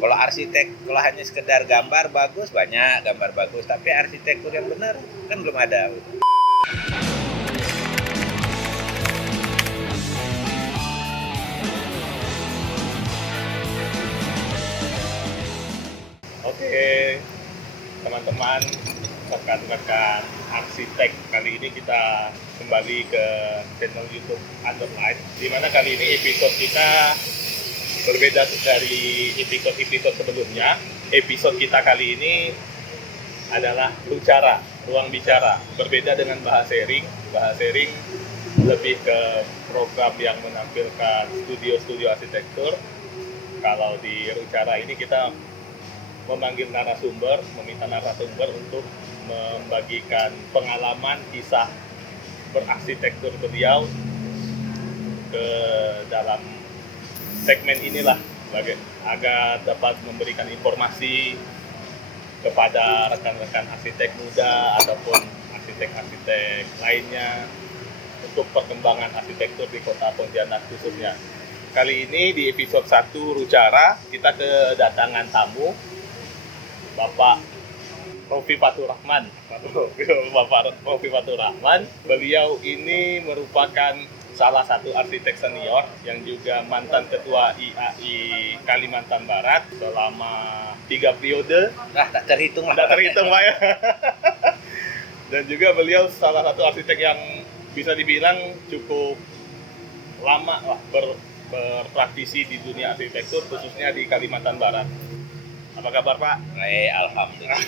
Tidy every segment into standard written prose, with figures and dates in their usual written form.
Kalau arsitek, kalau hanya sekedar gambar bagus, banyak gambar bagus, tapi arsitektur yang benar kan belum ada. Oke, teman-teman, rekan-rekan arsitek, kali ini kita kembali ke channel YouTube Underline, di mana kali ini episode kita berbeda dari episode sebelumnya. Episode kita kali ini adalah ruang bicara, berbeda dengan bahas sharing. Bahas sharing lebih ke program yang menampilkan studio-studio arsitektur. Kalau di bicara ini kita meminta narasumber untuk membagikan pengalaman kisah berarsitektur beliau ke dalam segmen inilah, agar dapat memberikan informasi kepada rekan-rekan arsitek muda ataupun arsitek-arsitek lainnya untuk perkembangan arsitektur di Kota Pontianak khususnya. Kali ini di episode 1 Rucara kita kedatangan tamu Bapak Rofi Fatur Rahman. Bapak Rofi Fatur Rahman, beliau ini merupakan salah satu arsitek senior yang juga mantan ketua IAI Kalimantan Barat selama 3 periode. Tak terhitung Pak ya. Dan juga beliau salah satu arsitek yang bisa dibilang cukup lama lah berpraktisi di dunia arsitektur, khususnya di Kalimantan Barat. Apa kabar Pak? Alhamdulillah.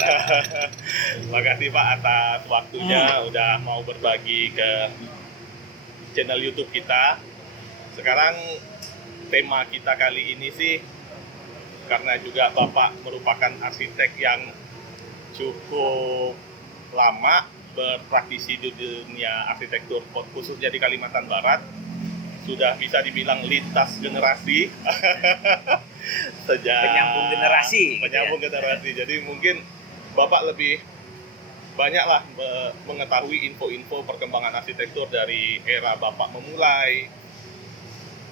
Makasih Pak atas waktunya udah mau berbagi ke channel YouTube kita. Sekarang tema kita kali ini sih, karena juga Bapak merupakan arsitek yang cukup lama berpraktisi di dunia arsitektur, khususnya di Kalimantan Barat, sudah bisa dibilang lintas generasi. Penyambung generasi. Generasi. Jadi mungkin Bapak lebih banyaklah mengetahui info-info perkembangan arsitektur dari era Bapak memulai,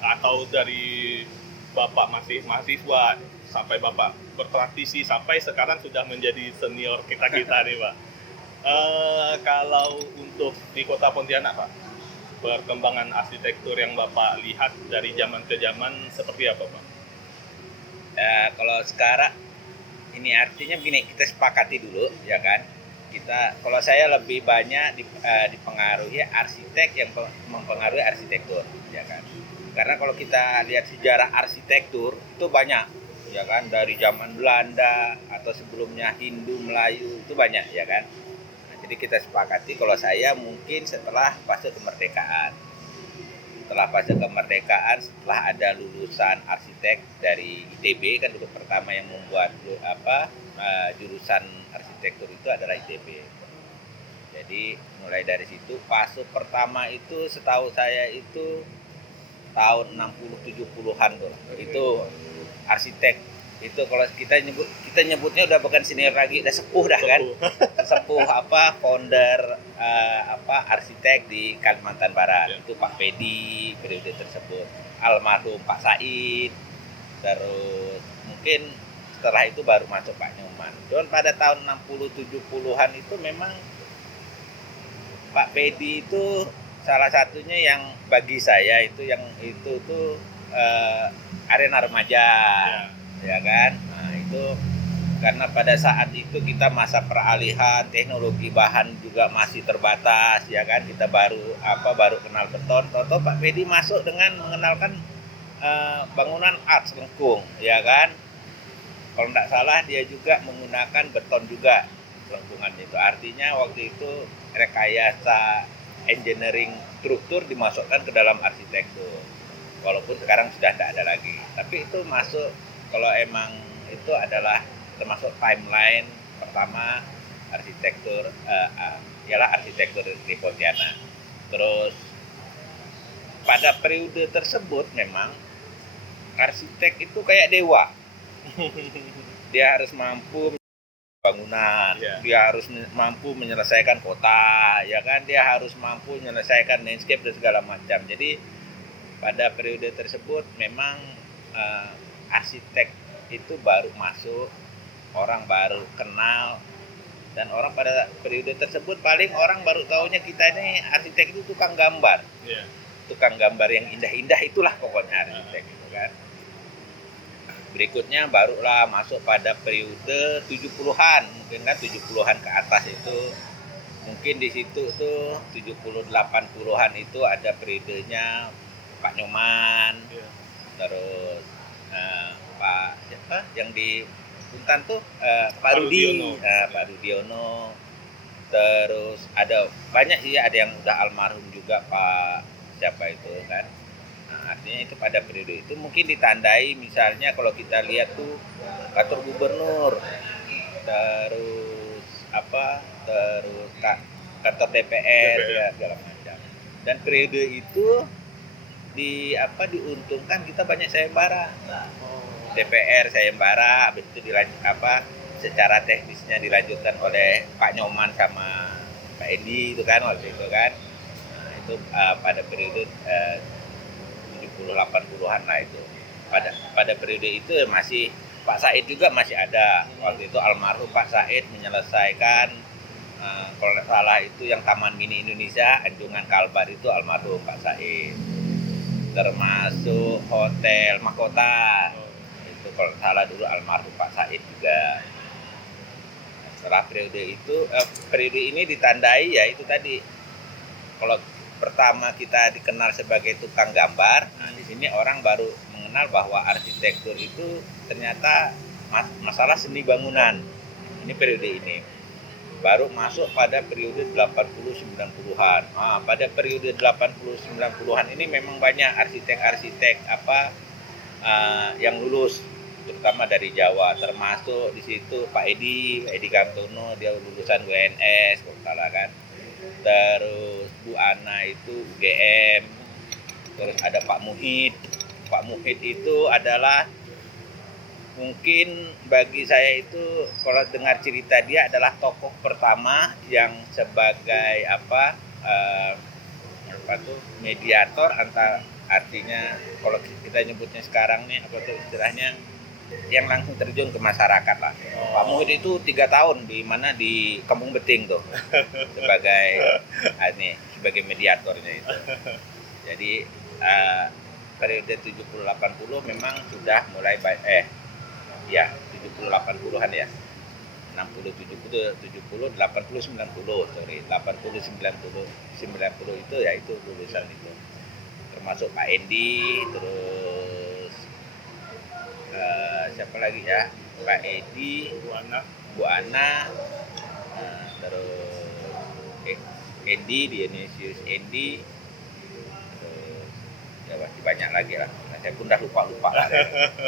atau dari Bapak masih mahasiswa sampai Bapak berpraktisi sampai sekarang sudah menjadi senior kita nih Pak. Kalau untuk di Kota Pontianak Pak, perkembangan arsitektur yang Bapak lihat dari zaman ke zaman seperti apa Pak? Kalau sekarang ini artinya begini, kita sepakati dulu ya kan. Kalau saya lebih banyak dipengaruhi arsitek yang mempengaruhi arsitektur ya kan. Karena kalau kita lihat sejarah arsitektur itu banyak ya kan, dari zaman Belanda atau sebelumnya Hindu, Melayu itu banyak ya kan. Jadi kita sepakati kalau saya mungkin setelah fase kemerdekaan. Setelah ada lulusan arsitek dari ITB, kan dulu pertama yang membuat jurusan arsitektur itu adalah ITB. Jadi mulai dari situ fase pertama itu setahu saya itu tahun 60-70-an tuh. Itu arsitek itu kalau kita nyebutnya udah bukan senior lagi, udah sepuh dah kan. Sepuh founder arsitek di Kalimantan Barat. Itu Pak Pedi periode tersebut, almarhum Pak Said. Terus mungkin setelah itu baru masuk Pak Nyoman. Dan pada tahun 60-70-an itu memang Pak Pedi itu salah satunya yang bagi saya itu arena remaja. Ya kan, nah itu karena pada saat itu kita masa peralihan, teknologi bahan juga masih terbatas ya kan, kita baru kenal beton. Toto Pak Pedi masuk dengan mengenalkan bangunan arts lengkung ya kan. Kalau tidak salah dia juga menggunakan beton juga lengkungan itu, artinya waktu itu rekayasa engineering struktur dimasukkan ke dalam arsitektur, walaupun sekarang sudah tidak ada lagi, tapi itu masuk. Kalau emang itu adalah termasuk timeline pertama arsitektur, ialah arsitektur di Pontianak. Terus pada periode tersebut memang arsitek itu kayak dewa. Dia harus mampu bangunan, dia harus mampu menyelesaikan kota, ya kan, dia harus mampu menyelesaikan landscape dan segala macam. Jadi pada periode tersebut memang arsitek itu baru masuk, orang baru kenal, dan orang pada periode tersebut paling orang baru tahunya kita ini arsitek itu tukang gambar. Iya. Tukang gambar yang indah-indah itulah pokoknya arsitek itu kan. Berikutnya barulah masuk pada periode 70-an, mungkin kan 70-an ke atas itu. Mungkin di situ tuh 70 80-an itu ada periodenya Pak Nyoman. Iya. Terus Pak siapa yang di Puntan tuh Pak Rudiono. Rudi, Pak Rudiono. Terus ada banyak sih, ada yang udah almarhum juga Pak siapa itu kan. Nah, artinya itu pada periode itu mungkin ditandai misalnya kalau kita lihat tuh kantor gubernur, terus kantor DPR ya, segala macam. Dan periode itu diuntungkan kita banyak sayembara. DPR sayembara, habis itu secara teknisnya dilanjutkan oleh Pak Nyoman sama Pak Edi itu kan waktu itu kan. Nah, itu pada periode 70 80-an lah itu. Pada periode itu masih Pak Said juga masih ada. Waktu itu almarhum Pak Said menyelesaikan kalau tidak salah itu yang Taman Mini Indonesia, Anjungan Kalbar itu almarhum Pak Said. Termasuk Hotel Mahkota. Itu kalau tidak salah dulu almarhum Pak Said juga. Setelah periode ini ditandai ya itu tadi. Kalau pertama kita dikenal sebagai tukang gambar, nah di sini orang baru mengenal bahwa arsitektur itu ternyata masalah seni bangunan. Ini periode ini. Baru masuk pada periode 80-90-an. Nah, pada periode 80-90-an ini memang banyak arsitek-arsitek yang lulus, terutama dari Jawa, termasuk di situ Pak Edi Kantono, dia lulusan UNS kalau salah kan. Terus Bu Ana itu UGM. Terus ada Pak Muhid. Pak Muhid itu adalah mungkin bagi saya itu kalau dengar cerita dia adalah tokoh pertama yang sebagai mediator artinya kalau kita nyebutnya sekarang nih istilahnya yang langsung terjun ke masyarakat lah. Pak Muhid itu 3 tahun di Kampung Beting tuh sebagai mediatornya itu. Jadi periode 70-80 memang sudah mulai 70-80-an ya. 60-70 80-90 sorry 80-90 itu ya itu lulusan itu. Termasuk Pak Endi, terus siapa lagi ya? Pak Edi, Bu Ana, terus Endi, Dionysius Endi, terus ya masih banyak lagi lah. Saya pun udah lupa lah.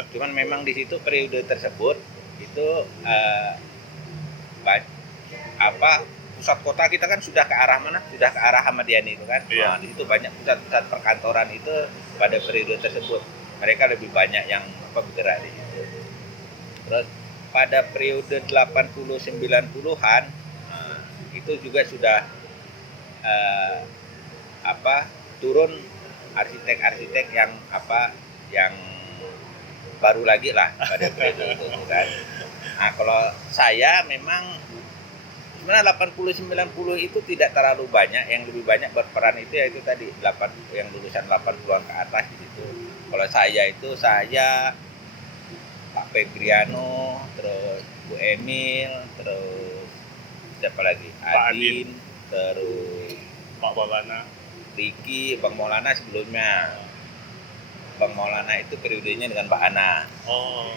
Cuman memang di situ periode tersebut itu pusat kota kita kan sudah ke arah mana? Sudah ke arah Ahmadiyani itu kan. Iya. Nah, di situ banyak pusat-pusat perkantoran itu pada periode tersebut. Mereka lebih banyak yang bergerak di situ. Terus pada periode 80-90-an itu juga sudah turun arsitek-arsitek yang baru lagi lah pada periode itu kan. Nah, kalau saya memang sebenarnya 80-90 itu tidak terlalu banyak, yang lebih banyak berperan itu yaitu tadi yang lulusan 80-an ke atas di situ. Kalau saya Pak Febriano, terus Bu Emil, terus siapa lagi? Adin, terus Pak Maulana, Riki, Bang Maulana sebelumnya. Bang Maulana itu periodenya dengan Mbak Ana. oh,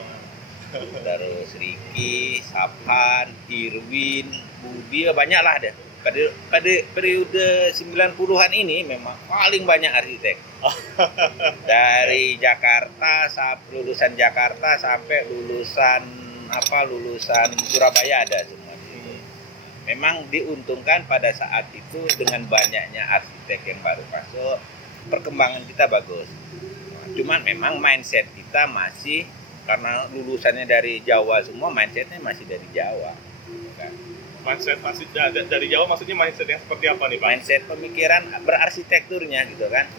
Terus Riki, Saphan, Irwin, Budi, banyak lah ada. Pada periode 90-an ini memang paling banyak arsitek. Dari Jakarta, lulusan Jakarta sampai lulusan Surabaya ada semua di situ. Memang diuntungkan pada saat itu dengan banyaknya arsitek yang baru masuk, perkembangan kita bagus. Cuman memang mindset kita masih, karena lulusannya dari Jawa semua, mindsetnya masih dari Jawa. Kan? mindset masih dari Jawa, maksudnya mindset yang seperti apa nih Pak? Mindset pemikiran berarsitekturnya gitu kan.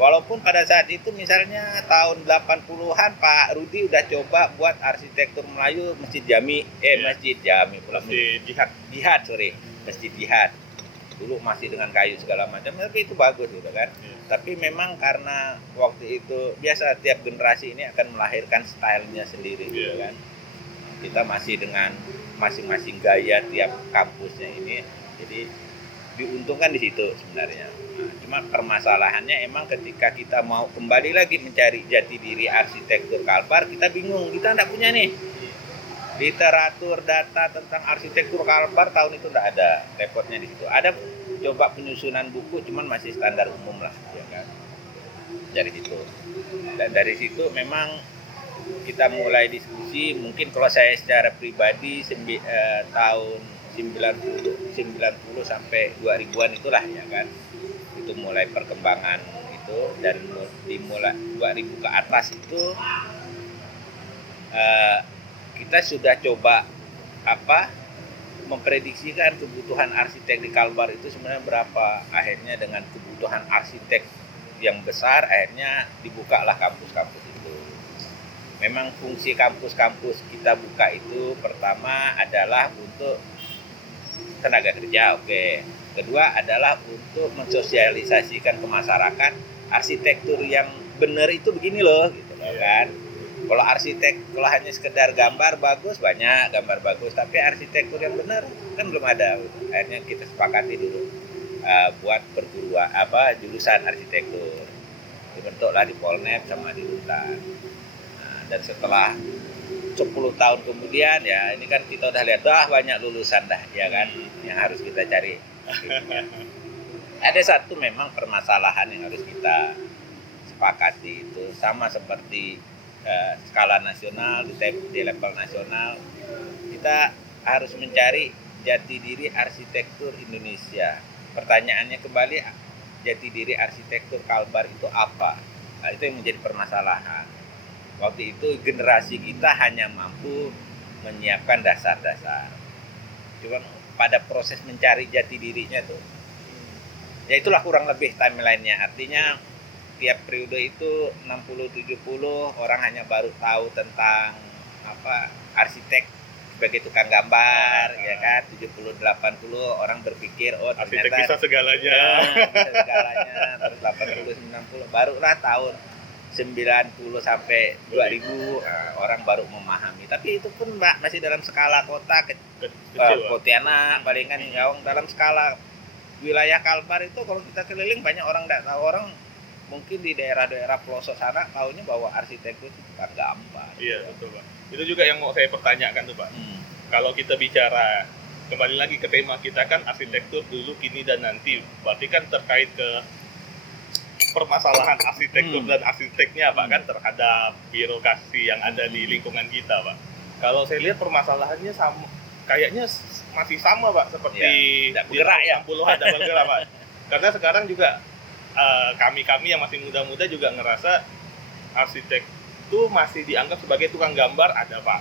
Walaupun pada saat itu misalnya tahun 80-an Pak Rudi udah coba buat arsitektur Melayu Masjid Jami, Masjid Jami pula. Masjid Jihad. Jihad, sorry. Masjid Jihad. Dulu masih dengan kayu segala macam, tapi itu bagus gitu kan. Tapi memang karena waktu itu biasa tiap generasi ini akan melahirkan stylenya sendiri gitu kan. Kita masih dengan masing-masing gaya tiap kampusnya ini, jadi diuntungkan di situ sebenarnya. Nah, cuma permasalahannya emang ketika kita mau kembali lagi mencari jati diri arsitektur Kalbar, kita bingung, kita nggak punya nih literatur data tentang arsitektur Kalbar tahun itu nggak ada, repotnya di situ. Ada coba penyusunan buku, cuman masih standar umum lah, ya kan. Dari situ, dan dari situ memang kita mulai diskusi. Mungkin kalau saya secara pribadi tahun 90 sampai 2000-an itulah ya kan, itu mulai perkembangan itu, dan dimulai 2000 ke atas itu kita sudah coba memprediksikan kebutuhan arsitek di Kalbar itu sebenarnya berapa. Akhirnya dengan kebutuhan arsitek yang besar, akhirnya dibukalah kampus-kampus itu. Memang fungsi kampus-kampus kita buka itu pertama adalah untuk tenaga kerja, oke. Kedua adalah untuk mensosialisasikan ke masyarakat arsitektur yang benar itu begini loh, gitu loh kan. Kalau arsitek, kalau hanya sekedar gambar bagus, banyak gambar bagus, tapi arsitektur yang benar kan belum ada. Akhirnya kita sepakati dulu buat perguruan jurusan arsitektur. Dibentuklah di Polnet sama di Rutan. Nah, dan setelah 10 tahun kemudian ya ini kan kita udah lihat banyak lulusan dah ya kan, yang harus kita cari. Ada satu memang permasalahan yang harus kita sepakati, itu sama seperti skala nasional, di level nasional kita harus mencari jati diri arsitektur Indonesia. Pertanyaannya kembali, jati diri arsitektur Kalbar itu apa? Nah, itu yang menjadi permasalahan. Waktu itu generasi kita hanya mampu menyiapkan dasar-dasar. Cuma pada proses mencari jati dirinya tuh, ya itulah kurang lebih timelinenya. Artinya tiap periode itu 60-70 orang hanya baru tahu tentang arsitek sebagai tukang gambar, ya kan. 70-80 orang berpikir arsitek ternyata bisa segalanya. Bisa segalanya. Terus 80-90 barulah tahun 90 sampai 2000 orang baru memahami. Tapi itu pun masih dalam skala kota kecil. Pontianak palingan Ngawang. Dalam skala wilayah Kalbar itu kalau kita keliling banyak orang tidak tahu. Orang mungkin di daerah-daerah pelosok sana tahunya bahwa arsitektur itu tukang gambar. Iya, betul Pak. Itu juga yang mau saya pertanyakan tuh Pak. Kalau kita bicara kembali lagi ke tema kita kan arsitektur dulu, kini dan nanti. Berarti kan terkait ke permasalahan arsitektur dan arsiteknya Pak kan terhadap birokrasi yang ada di lingkungan kita Pak. Kalau saya lihat permasalahannya sama, kayaknya masih sama Pak, seperti ya, bergerak ya. 60-an ada bergerak Pak. Karena sekarang juga kami yang masih muda-muda juga ngerasa arsitek itu masih dianggap sebagai tukang gambar ada Pak.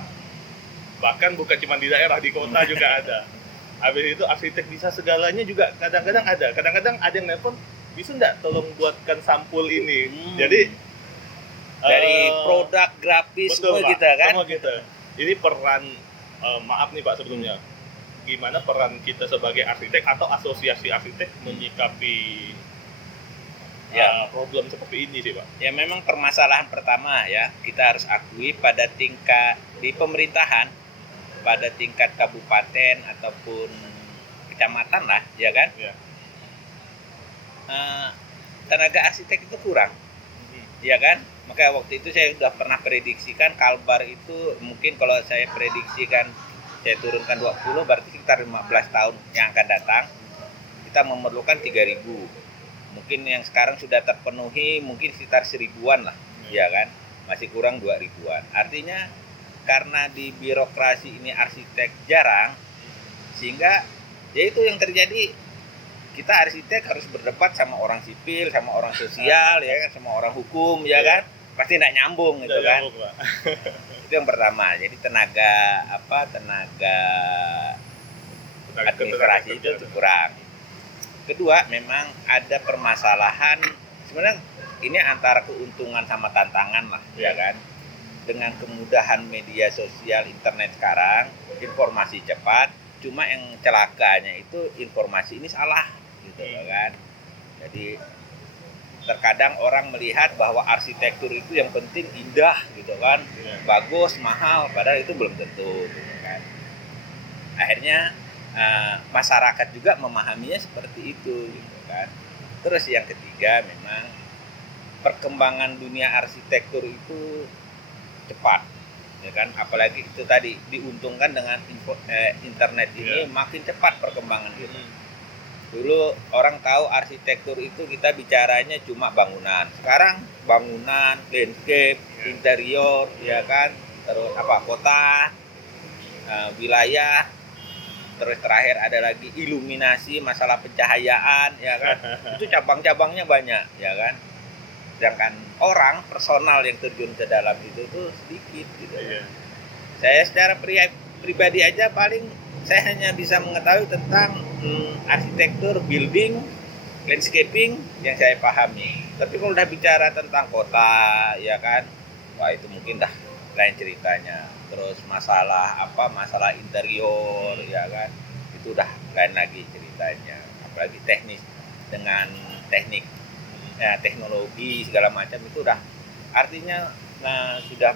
Bahkan bukan cuma di daerah, di kota juga ada. Habis itu arsitek bisa segalanya juga kadang-kadang ada. Kadang-kadang ada yang nelpon, bisa nggak tolong buatkan sampul ini. Jadi dari produk grafis semua Pak, kita kan. semua kita. Ini peran maaf nih Pak sebelumnya. Gimana peran kita sebagai arsitek atau asosiasi arsitek menyikapi problem seperti ini sih Pak? Ya memang permasalahan pertama ya, kita harus akui pada tingkat di pemerintahan, pada tingkat kabupaten ataupun kecamatan lah, ya kan? Ya. Tenaga arsitek itu kurang, ya kan? Maka waktu itu saya sudah pernah prediksikan Kalbar itu mungkin kalau saya prediksikan saya turunkan 20, berarti sekitar 15 tahun yang akan datang kita memerlukan 3.000. Mungkin yang sekarang sudah terpenuhi mungkin sekitar 1.000-an lah, ya kan? Masih kurang 2.000-an. Artinya karena di birokrasi ini arsitek jarang, sehingga ya itu yang terjadi, kita arsitek harus berdebat sama orang sipil, sama orang sosial, ya kan, sama orang hukum, ya kan? Pasti tidak nyambung gitu kan? Itu yang pertama. Jadi tenaga administrasi itu kurang. Kedua, memang ada permasalahan sebenarnya ini antara keuntungan sama tantangan lah, ya kan. Dengan kemudahan media sosial internet sekarang, informasi cepat, cuma yang celakanya itu informasi ini salah gitu kan. Jadi terkadang orang melihat bahwa arsitektur itu yang penting indah gitu kan, bagus, mahal, padahal itu belum tentu gitu kan. Akhirnya masyarakat juga memahaminya seperti itu gitu kan. Terus yang ketiga, memang perkembangan dunia arsitektur itu cepat, ya kan. Apalagi itu tadi diuntungkan dengan internet ini, makin cepat perkembangan gitu. Dulu orang tahu arsitektur itu kita bicaranya cuma bangunan. Sekarang bangunan, landscape, interior, ya kan. Terus kota, wilayah. Terus terakhir ada lagi iluminasi, masalah pencahayaan, ya kan. Itu cabang-cabangnya banyak, ya kan. Sedangkan orang personal yang terjun ke dalam itu tuh sedikit gitu. Saya secara pribadi aja paling saya hanya bisa mengetahui tentang arsitektur, building, landscaping yang saya pahami. Tapi kalau udah bicara tentang kota, ya kan, wah itu mungkin dah lain ceritanya. Terus masalah interior, ya kan, itu udah lain lagi ceritanya. Apalagi teknis dengan teknologi segala macam itu udah artinya sudah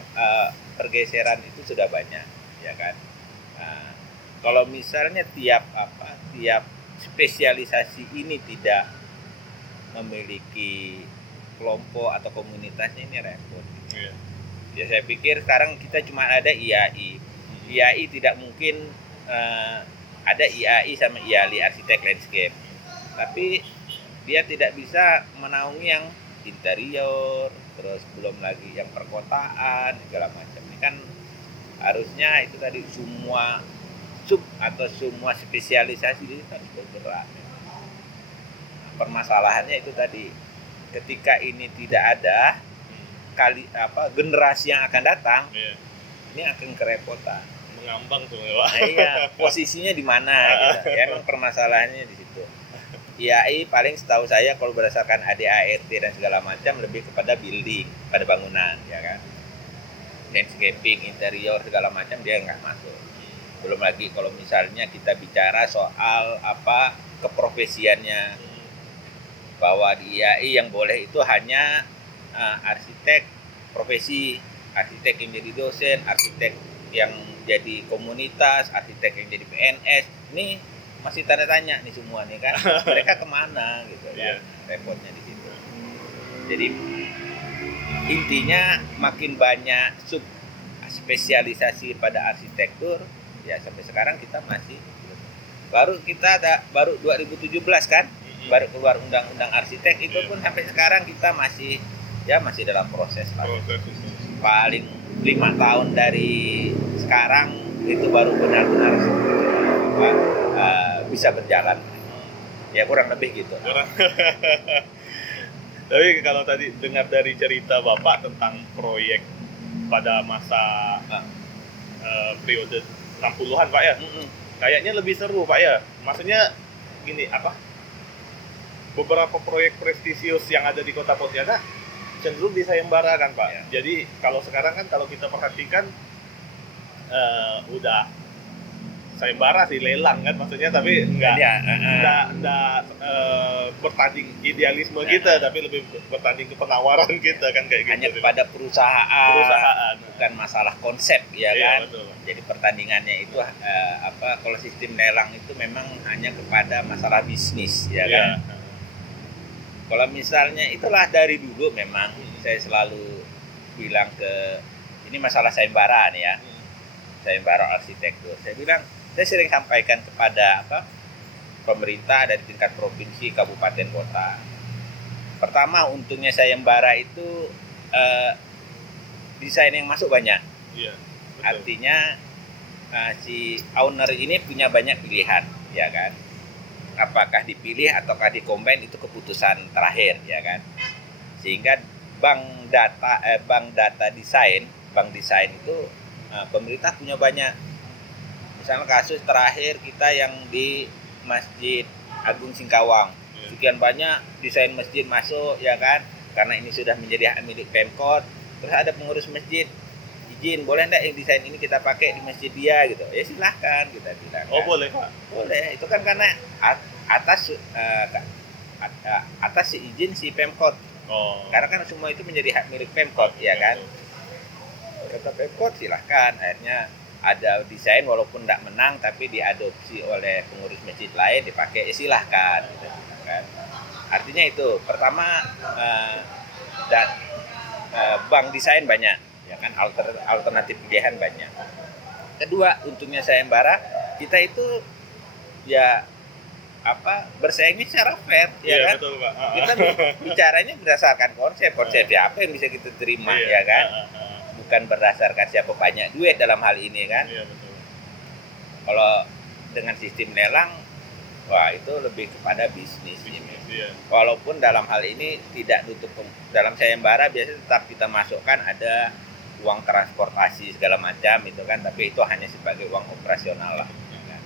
pergeseran itu sudah banyak, ya kan. Kalau misalnya tiap spesialisasi ini tidak memiliki kelompok atau komunitasnya, ini repot. Ya saya pikir sekarang kita cuma ada IAI. IAI tidak mungkin ada IAI sama IALI arsitek landscape. Tapi dia tidak bisa menaungi yang interior, terus belum lagi yang perkotaan segala macam. Ini kan harusnya itu tadi semua sub atau semua spesialisasi itu harus bergerak. Permasalahannya itu tadi, ketika ini tidak ada generasi yang akan datang, ini akan kerepotan, mengambang semua. Iya, posisinya di mana gitu. Ya memang permasalahannya di situ. IAI paling setahu saya kalau berdasarkan ADART dan segala macam lebih kepada building, pada bangunan, ya kan. Landscaping, interior segala macam dia nggak masuk. Belum lagi kalau misalnya kita bicara soal keprofesiannya, bahwa di IAI yang boleh itu hanya arsitek profesi, arsitek yang jadi dosen, arsitek yang jadi komunitas, arsitek yang jadi PNS. Ini masih tanda tanya nih semua nih kan. Mereka kemana gitu kan. Repotnya di situ. Jadi intinya makin banyak sub spesialisasi pada arsitektur, ya sampai sekarang kita masih baru 2017 kan, baru keluar undang-undang arsitek, itu pun sampai sekarang kita masih dalam proses lah. Paling 5 tahun dari sekarang itu baru benar-benar bisa berjalan. Ya kurang lebih gitu. Tapi kalau tadi dengar dari cerita Bapak tentang proyek pada masa periode 60-an Pak ya, kayaknya lebih seru Pak ya. Maksudnya gini, beberapa proyek prestisius yang ada di Kota Pontianak cenderung di sayembara kan Pak. Jadi kalau sekarang kan kalau kita perhatikan udah sayembara sih, lelang kan maksudnya, tapi enggak bertanding idealisme kita, tapi lebih bertanding ke penawaran kita kan, kayak hanya gitu. kepada perusahaan, bukan masalah konsep ya kan. Betul. Jadi pertandingannya itu kalau sistem lelang itu memang hanya kepada masalah bisnis ya kan. Kalau misalnya itulah dari dulu memang saya selalu bilang ini masalah sayembara nih ya. Sayembara arsitektur. Saya sering sampaikan kepada pemerintah dari tingkat provinsi, kabupaten, kota. Pertama, untungnya sayembara itu desain yang masuk banyak. Iya, betul. Artinya si owner ini punya banyak pilihan, ya kan. Apakah dipilih ataukah dikombin itu keputusan terakhir, ya kan. Sehingga bank data desain itu pemerintah punya banyak. Misalnya kasus terakhir kita yang di Masjid Agung Singkawang, sekian banyak desain masjid masuk, ya kan. karena ini sudah menjadi hak milik Pemkot, terus ada pengurus masjid izin, boleh enggak yang desain ini kita pakai di masjid dia gitu, ya silahkan kita bilang. Oh boleh Pak. Boleh, itu kan karena atas si izin si Pemkot. Oh. Karena kan semua itu menjadi hak milik Pemkot, ya kan. Kata Pemkot silahkan, akhirnya ada desain walaupun tidak menang tapi diadopsi oleh pengurus masjid lain dipakai, ya silahkan gitu, kan. Artinya itu pertama bank desain banyak, ya kan, alternatif pilihan banyak. Kedua, untungnya sayembara kita itu ya bersaingnya secara fair, ya kan. Betul, Pak. Kita bicaranya berdasarkan konsep apa yang bisa kita terima, ya kan. Bukan berdasarkan siapa banyak duit dalam hal ini kan. Iya, betul. Kalau dengan sistem lelang, wah itu lebih kepada bisnis. Iya. Walaupun dalam hal ini tidak tutup, dalam sayembara biasanya tetap kita masukkan ada uang transportasi segala macam itu kan, tapi itu hanya sebagai uang operasional lah. Ya kan?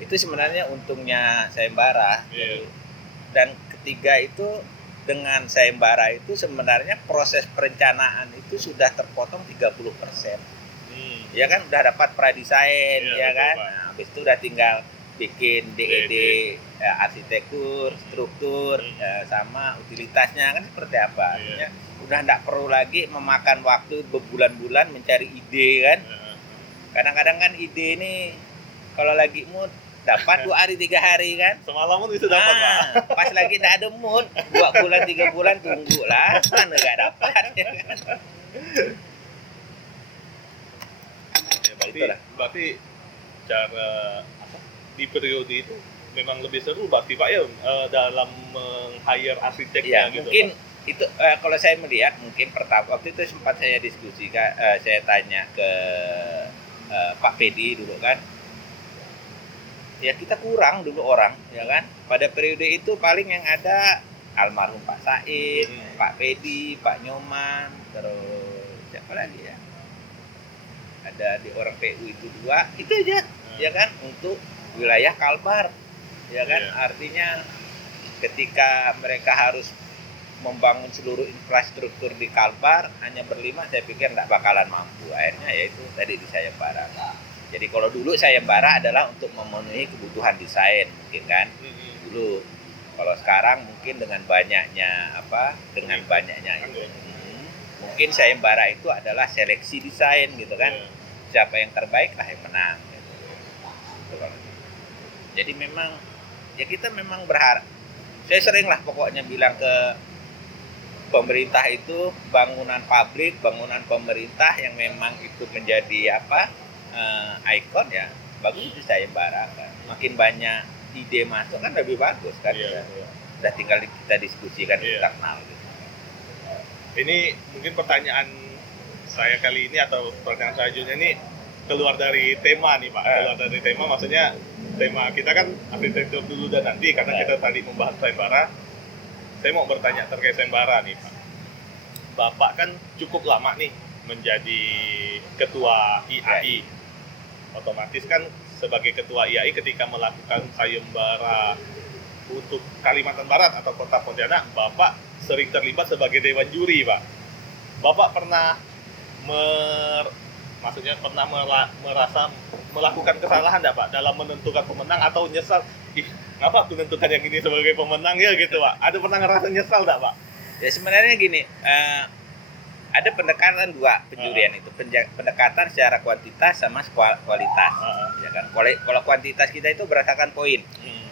Itu sebenarnya untungnya sayembara. Iya. Dan ketiga itu, dengan sayembara itu sebenarnya proses perencanaan itu sudah terpotong 30%. Ya kan, udah dapat pradesain, ya betul, kan. Pak. Nah, habis itu udah tinggal bikin DED, arsitektur, struktur, sama utilitasnya kan seperti apa. Artinya udah enggak perlu lagi memakan waktu berbulan-bulan mencari ide kan. Kadang-kadang kan ide ini kalau lagi mood dapat 2 hari 3 hari kan. Semalam pun bisa dapat, Pak. Pas lagi enggak ada mood 2 bulan 3 bulan tunggu lah, mana enggak dapat ya kan. Ya, berarti cara di periode itu memang lebih seru berarti Pak ya, dalam meng-hire arsiteknya Ya, gitu. Mungkin Pak. Itu kalau saya melihat mungkin pertama waktu itu sempat saya diskusikan, saya tanya ke Pak Pedi dulu kan. Ya kita kurang dulu orang, ya kan. Pada periode itu paling yang ada almarhum Pak Said, Pak Pedi, Pak Nyoman, terus siapa lagi ya? Ada di orang PU itu 2, itu aja, ya kan, untuk wilayah Kalbar, ya kan. Artinya ketika mereka harus membangun seluruh infrastruktur di Kalbar hanya berlima, saya pikir tidak bakalan mampu. Akhirnya yaitu tadi di sayembara. Jadi kalau dulu sayembara adalah untuk memenuhi kebutuhan desain mungkin kan dulu. Kalau sekarang mungkin dengan banyaknya mungkin sayembara itu adalah seleksi desain gitu kan. Siapa yang terbaik lah yang menang gitu. Jadi memang ya kita memang berharap, saya sering lah pokoknya bilang ke pemerintah itu, bangunan pabrik, bangunan pemerintah yang memang itu menjadi ikon ya bagus di sayembara kan. Makin banyak ide masuk kan lebih bagus kan. Udah tinggal kita diskusikan internal gitu. Ini mungkin pertanyaan saya kali ini atau pertanyaan selanjutnya ini keluar dari tema nih Pak. Keluar dari tema, maksudnya tema kita kan arsitektur dulu dan nanti, karena kita tadi membahas sayembara. Saya mau bertanya terkait sayembara nih Pak. Bapak kan cukup lama nih menjadi ketua IAI. Otomatis kan sebagai ketua IAI ketika melakukan sayembara untuk Kalimantan Barat atau Kota Pontianak, Bapak sering terlibat sebagai dewan juri, Pak. Bapak pernah merasa melakukan kesalahan enggak, Pak, dalam menentukan pemenang atau nyesal, kenapa aku menentukan yang ini sebagai pemenang ya gitu, Pak? Ada pernah ngerasa nyesal enggak, Pak? Ya sebenarnya gini, ada pendekatan 2 penjurian itu, pendekatan secara kuantitas sama kualitas. Ya kan? Kalau kuantitas kita itu berdasarkan poin.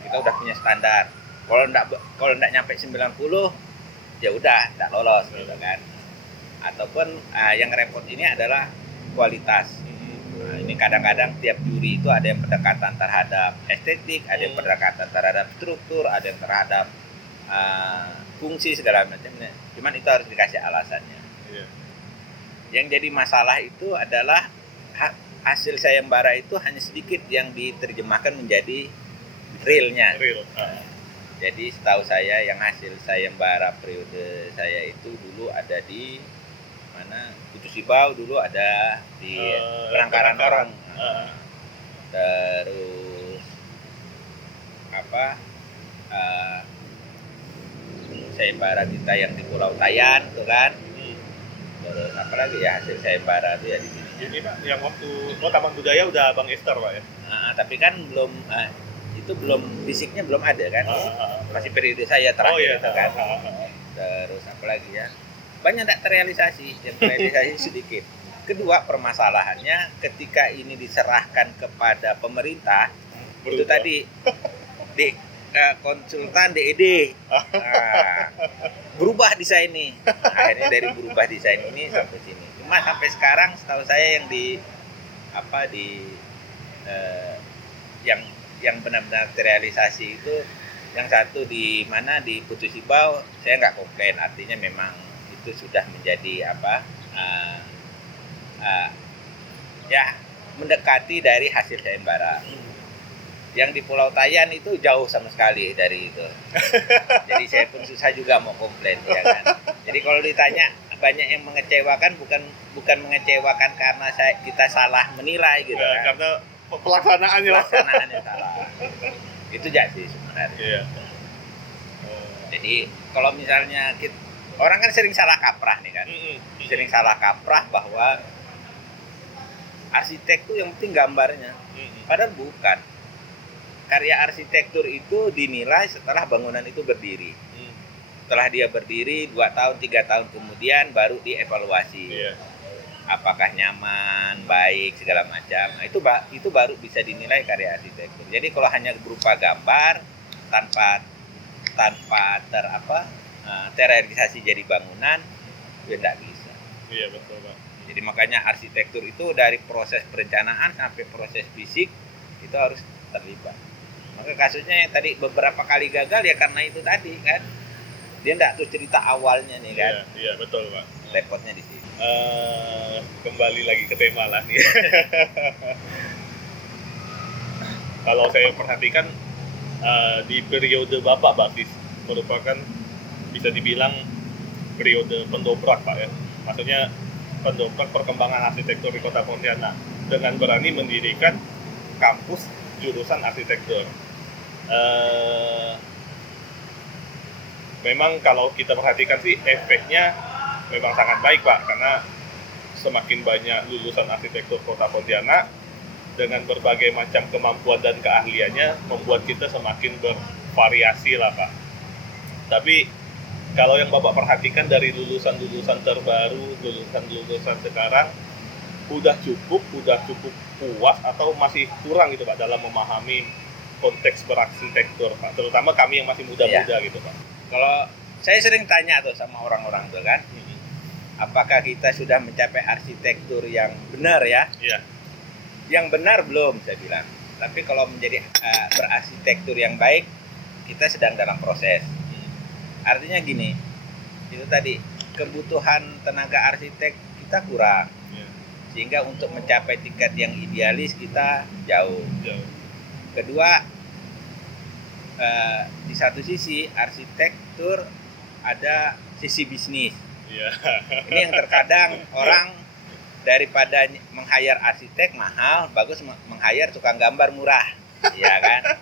Kita udah punya standar. Kalau enggak nyampe 90, ya udah enggak lolos gitu kan. Ataupun yang repot ini adalah kualitas. Nah, ini kadang-kadang tiap juri itu ada yang pendekatan terhadap estetik, ada yang pendekatan terhadap struktur, ada yang terhadap fungsi segala macamnya. Cuman itu harus dikasih alasannya. Yang jadi masalah itu adalah hasil sayembara itu hanya sedikit yang diterjemahkan menjadi realnya. Jadi setahu saya yang hasil sayembara periode saya itu dulu ada di mana, Putus Ibau dulu ada di Penangkaran Orang. Terus sayembara kita yang di Pulau Tayan tuh kan. Terus apalagi ya hasil sayembara itu ya di sini. Ini Pak, yang waktu Taman Budaya udah Bang Esther Pak ya? Tapi kan belum itu belum fisiknya belum ada kan. Masih periode saya terakhir itu kan. Terus apalagi ya? Banyak tidak terrealisasi, yang terrealisasi sedikit. Kedua permasalahannya ketika ini diserahkan kepada pemerintah itu tadi di konsultan DED berubah desain ini. Akhirnya dari berubah desain ini sampai sini. Cuma sampai sekarang setahu saya yang yang benar-benar terrealisasi itu yang satu di mana di Putu Sibau saya nggak komplain, artinya memang itu sudah menjadi ya mendekati dari hasil sayembara. Yang di Pulau Tayan itu jauh sama sekali dari itu. Jadi saya pun susah juga mau komplain ya kan. Jadi kalau ditanya banyak yang mengecewakan, bukan mengecewakan karena kita salah menilai gitu kan. Karena pelaksanaannya salah. Itu aja sih sebenarnya. Iya. Jadi kalau misalnya orang kan sering salah kaprah nih kan. Sering salah kaprah bahwa arsitek tuh yang penting gambarnya. Padahal bukan. Karya arsitektur itu dinilai setelah bangunan itu berdiri. Setelah dia berdiri 2 tahun, 3 tahun kemudian baru dievaluasi. Iya. Apakah nyaman, baik, segala macam. Nah, itu baru bisa dinilai karya arsitektur. Jadi kalau hanya berupa gambar tanpa terrealisasi jadi bangunan, ya tidak bisa. Iya betul Pak. Jadi makanya arsitektur itu dari proses perencanaan sampai proses fisik itu harus terlibat. Maka kasusnya yang tadi beberapa kali gagal ya karena itu tadi kan. Dia enggak tuh cerita awalnya nih kan. Iya betul Pak. Repotnya di sini. Kembali lagi ke tema lah nih. Kalau saya perhatikan di periode Bapak Baptis merupakan bisa dibilang periode pendobrak Pak ya. Maksudnya pendobrak perkembangan arsitektur di Kota Pontianak dengan berani mendirikan kampus jurusan arsitektur. Memang kalau kita perhatikan sih efeknya memang sangat baik Pak, karena semakin banyak lulusan arsitektur Kota Pontianak dengan berbagai macam kemampuan dan keahliannya membuat kita semakin bervariasi lah Pak. Tapi kalau yang Bapak perhatikan dari lulusan-lulusan terbaru, lulusan-lulusan sekarang udah cukup puas atau masih kurang gitu Pak dalam memahami konteks berarsitektur Pak, terutama kami yang masih muda-muda gitu Pak. Kalau saya sering tanya tuh sama orang-orang tuh kan, apakah kita sudah mencapai arsitektur yang benar ya? Iya. Yang benar belum saya bilang. Tapi kalau menjadi berarsitektur yang baik, kita sedang dalam proses. Artinya gini, itu tadi kebutuhan tenaga arsitek kita kurang, sehingga untuk mencapai tingkat yang idealis kita jauh. Kedua, di satu sisi arsitektur ada sisi bisnis. Ini yang terkadang orang daripada meng-hire arsitek mahal, bagus meng-hire tukang gambar murah, ya kan?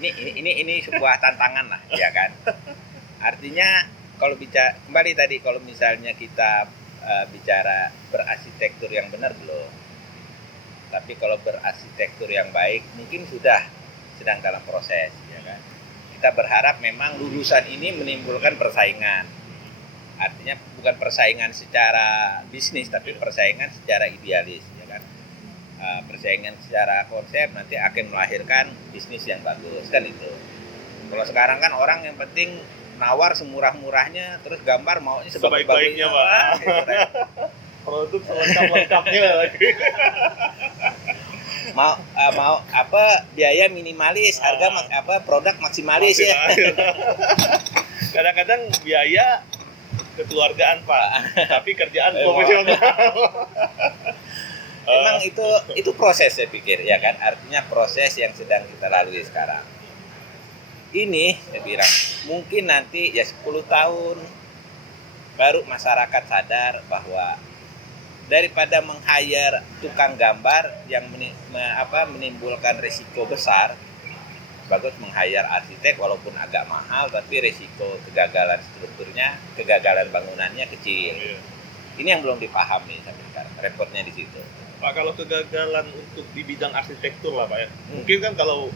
Ini sebuah tantangan lah, ya kan? Artinya kalau kembali tadi kalau misalnya kita bicara berarsitektur yang benar belum. Tapi kalau berarsitektur yang baik mungkin sudah sedang dalam proses, ya kan. Kita berharap memang lulusan ini menimbulkan persaingan. Artinya bukan persaingan secara bisnis tapi persaingan secara idealis, ya kan. Persaingan secara konsep nanti akan melahirkan bisnis yang bagus kan itu. Kalau sekarang kan orang yang penting nawar semurah-murahnya terus gambar maunya sebaik-baiknya Pak. Gitu, kan. Produk selengkap-lengkapnya lagi. mau biaya minimalis, harga produk maksimalis ya. Kadang-kadang biaya kekeluargaan Pak, tapi kerjaan profesional. Memang itu proses saya pikir ya kan, artinya proses yang sedang kita lalui sekarang. Ini saya bilang mungkin nanti ya 10 tahun baru masyarakat sadar bahwa daripada meng-hire tukang gambar yang menimbulkan risiko besar, bagus meng-hire arsitek walaupun agak mahal, tapi resiko kegagalan strukturnya, kegagalan bangunannya kecil. Iya. Ini yang belum dipahami sampai sekarang. Repotnya di situ. Pak, kalau kegagalan untuk di bidang arsitektur lah Pak ya, mungkin kan kalau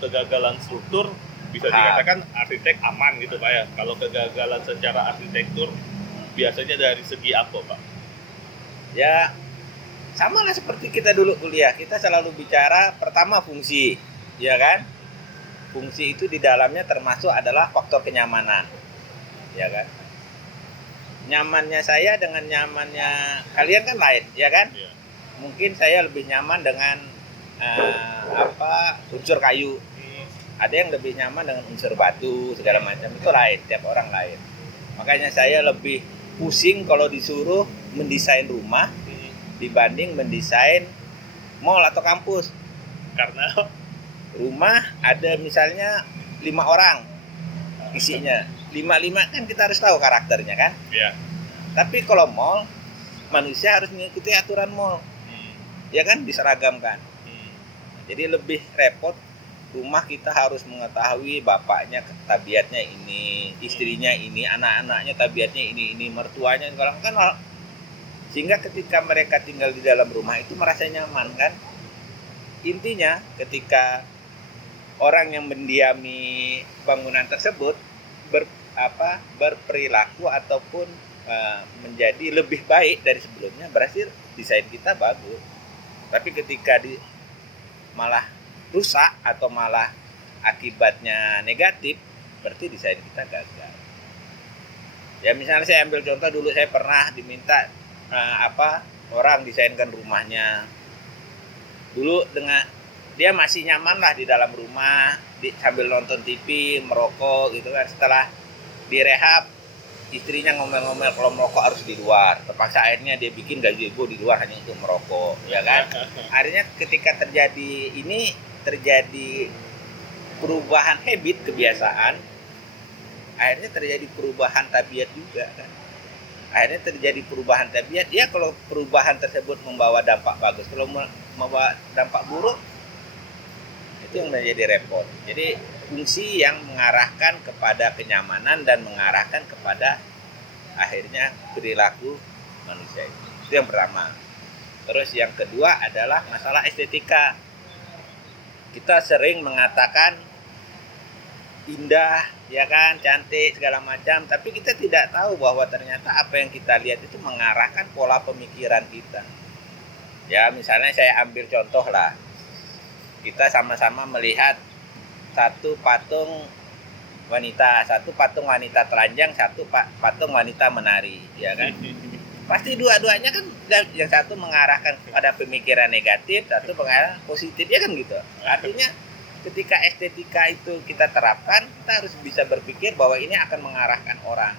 kegagalan struktur bisa dikatakan arsitek aman gitu Pak ya. Kalau kegagalan secara arsitektur biasanya dari segi apa Pak? Ya sama lah seperti kita dulu kuliah, kita selalu bicara pertama fungsi, ya kan? Fungsi itu di dalamnya termasuk adalah faktor kenyamanan, ya kan? Nyamannya saya dengan nyamannya kalian kan lain, ya kan? Iya. Mungkin saya lebih nyaman dengan unsur kayu, ada yang lebih nyaman dengan unsur batu segala macam, itu lain, tiap orang lain. Makanya saya lebih pusing kalau disuruh mendesain rumah dibanding mendesain mall atau kampus. Karena Rumah ada misalnya 5 orang isinya, 5 kan kita harus tahu karakternya kan. ya. Tapi kalau mall, manusia harus mengikuti aturan mall, ya kan, diseragamkan. Jadi lebih repot. Rumah kita harus mengetahui bapaknya tabiatnya ini, istrinya ini, anak-anaknya tabiatnya ini, mertuanya kalau kan, sehingga ketika mereka tinggal di dalam rumah itu merasa nyaman kan. Intinya ketika orang yang mendiami bangunan tersebut berperilaku ataupun menjadi lebih baik dari sebelumnya, berarti desain kita bagus. Tapi ketika malah rusak atau malah akibatnya negatif, berarti desain kita gagal. Ya misalnya saya ambil contoh, dulu saya pernah diminta orang desainkan rumahnya. Dulu dengan dia masih nyaman lah di dalam rumah, sambil nonton TV, merokok gitu kan. Setelah direhab, istrinya ngomel-ngomel kalau merokok harus di luar. Terpaksa akhirnya dia bikin gazebo di luar hanya untuk merokok, ya kan. Akhirnya ketika terjadi perubahan habit, kebiasaan, akhirnya terjadi perubahan tabiat juga kan. Akhirnya terjadi perubahan tabiat. Ya kalau perubahan tersebut membawa dampak bagus, kalau membawa dampak buruk, itu yang menjadi repot. Jadi fungsi yang mengarahkan kepada kenyamanan dan mengarahkan kepada akhirnya perilaku manusia itu yang pertama. Terus yang kedua adalah masalah estetika. Kita sering mengatakan indah, ya kan, cantik segala macam, tapi kita tidak tahu bahwa ternyata apa yang kita lihat itu mengarahkan pola pemikiran kita. Ya misalnya saya ambil contoh lah, kita sama-sama melihat satu patung wanita telanjang, satu patung wanita menari, ya kan. Pasti dua-duanya kan yang satu mengarahkan pada pemikiran negatif, satu mengarah positif, ya kan gitu. Artinya ketika estetika itu kita terapkan, kita harus bisa berpikir bahwa ini akan mengarahkan orang.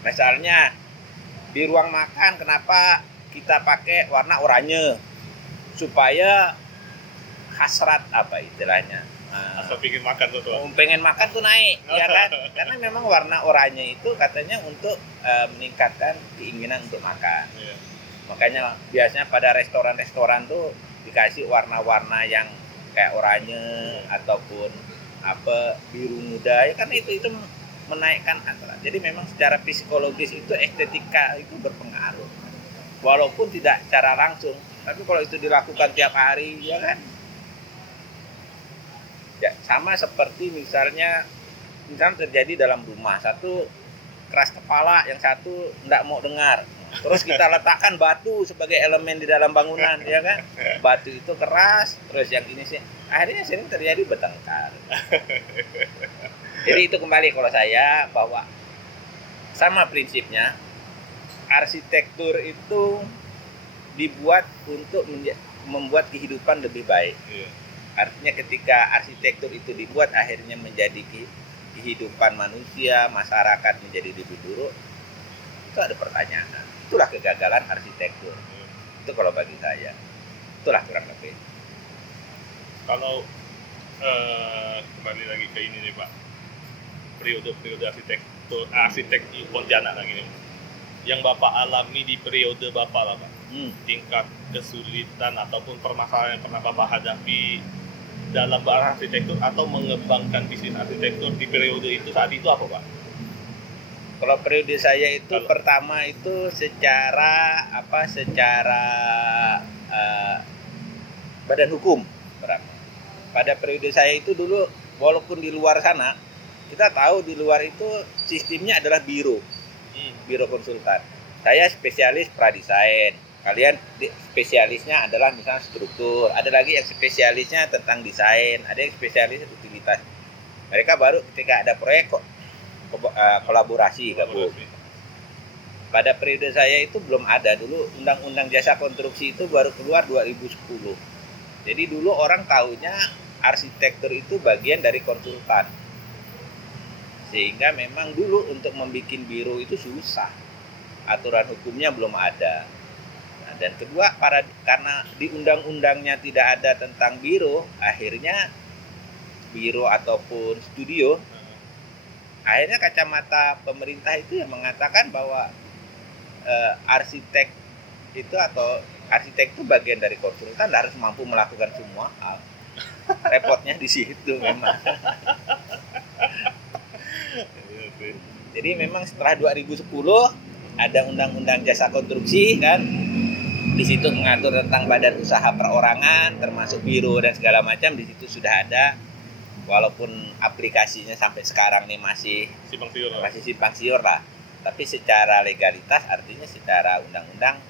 Misalnya di ruang makan, kenapa kita pakai warna oranye? Supaya hasrat istilahnya, Asal pengen makan tuh. pengen makan tuh naik, ya kan? Karena memang warna oranye itu katanya untuk meningkatkan keinginan untuk makan. Iya. Makanya biasanya pada restoran-restoran tuh dikasih warna-warna yang kayak oranye ataupun biru muda, ya karena itu menaikkan hasrat. Jadi memang secara psikologis itu estetika itu berpengaruh, walaupun tidak secara langsung. Tapi kalau itu dilakukan tiap hari, ya kan. Ya, sama seperti misalnya terjadi dalam rumah, satu keras kepala, yang satu enggak mau dengar. Terus kita letakkan batu sebagai elemen di dalam bangunan, ya kan? Batu itu keras, terus yang ini sih akhirnya sering terjadi bertengkar. Jadi itu kembali kalau saya bahwa sama prinsipnya, arsitektur itu dibuat untuk membuat kehidupan lebih baik. Iya. Artinya ketika arsitektur itu dibuat akhirnya menjadi kehidupan manusia, masyarakat menjadi lebih buruk, itu ada pertanyaan. Itulah kegagalan arsitektur. Itu kalau bagi saya. Itulah kurang lebih. Kalau kembali lagi ke ini nih Pak, periode arsitek di Pontianak lagi nih, yang Bapak alami di periode Bapak lah Pak, tingkat kesulitan ataupun permasalahan yang pernah Bapak hadapi dalam berarsitektur atau mengembangkan bisnis arsitektur di periode itu saat itu apa Pak? Kalau periode saya itu Kalau- pertama itu secara eh, badan hukum berapa. Pada periode saya itu dulu walaupun di luar sana kita tahu di luar itu sistemnya adalah biro konsultan. Saya spesialis pradesain. Kalian spesialisnya adalah misalnya struktur. Ada lagi yang spesialisnya tentang desain. Ada yang spesialis utilitas. Mereka baru ketika ada proyek kok kolaborasi gabung. Pada periode saya itu belum ada. Dulu Undang-Undang Jasa Konstruksi itu baru keluar 2010. Jadi dulu orang tahunya arsitektur itu bagian dari konsultan. Sehingga memang dulu untuk membuat biro itu susah. Aturan hukumnya belum ada. Nah, dan kedua, karena di undang-undangnya tidak ada tentang biro, akhirnya biro ataupun studio, akhirnya kacamata pemerintah itu yang mengatakan bahwa arsitek itu bagian dari konsultan, harus mampu melakukan semua hal. Repotnya di situ memang. Jadi memang setelah 2010 ada Undang-Undang Jasa Konstruksi kan, di situ mengatur tentang badan usaha perorangan, termasuk biro dan segala macam, di situ sudah ada. Walaupun aplikasinya sampai sekarang nih masih simpang siur lah, tapi secara legalitas artinya secara undang-undang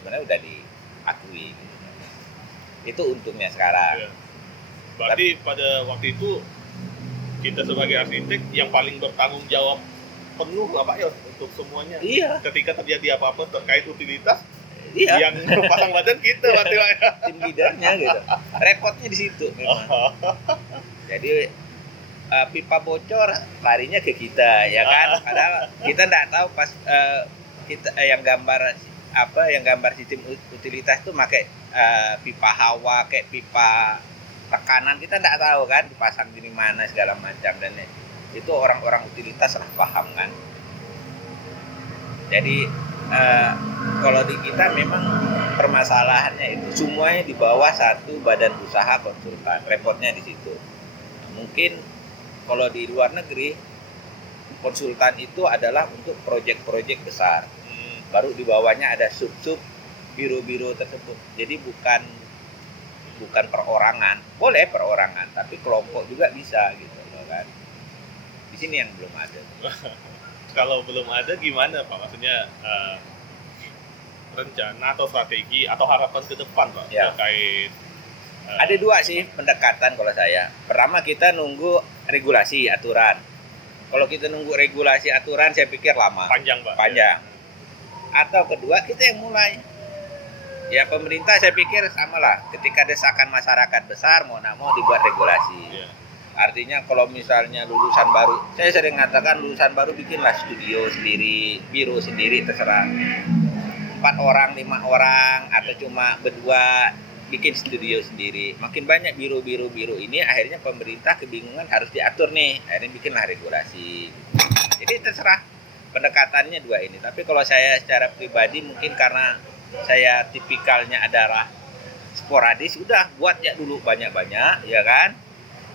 sebenarnya udah diakui. Itu untungnya sekarang. Ya. Berarti pada waktu itu kita sebagai arsitek yang paling bertanggung jawab penuh lah Pak ya untuk semuanya. Iya. Ketika terjadi apa-apa terkait utilitas, Iya. yang pasang badan kita berarti Pak ya. Tim leadernya gitu. Repotnya di situ memang. Jadi pipa bocor larinya ke kita ya kan. Padahal kita nggak tahu pas kita yang gambar sistem utilitas tuh pakai pipa hawa kayak pipa tekanan, kita nggak tahu kan dipasang di mana segala macam, dan itu orang-orang utilitas lah paham kan. Jadi kalau di kita memang permasalahannya itu semuanya di bawah satu badan usaha konsultan. Repotnya di situ. Mungkin kalau di luar negeri konsultan itu adalah untuk proyek-proyek besar. Baru di bawahnya ada sub-sub biro-biro tersebut. Jadi bukan perorangan. Boleh perorangan, tapi kelompok juga bisa gitu loh kan. Di sini yang belum ada. Kalau belum ada gimana Pak? Maksudnya rencana atau strategi atau harapan ke depan Pak Ya. terkait Ada dua sih pendekatan kalau saya. Pertama kita nunggu regulasi aturan. Kalau kita nunggu regulasi aturan saya pikir lama. panjang Pak. Panjang. Atau kedua kita yang mulai. Ya pemerintah saya pikir samalah. Ketika desakan masyarakat besar mau nggak mau dibuat regulasi. Ya. Artinya kalau misalnya lulusan baru, saya sering mengatakan lulusan baru bikinlah studio sendiri, biro sendiri, terserah. 4 orang, 5 orang, atau cuma berdua bikin studio sendiri. Makin banyak biro ini, akhirnya pemerintah kebingungan harus diatur nih. Akhirnya bikinlah regulasi. Jadi terserah pendekatannya dua ini. Tapi kalau saya secara pribadi mungkin karena saya tipikalnya adalah sporadis, udah buat ya dulu banyak-banyak, ya kan?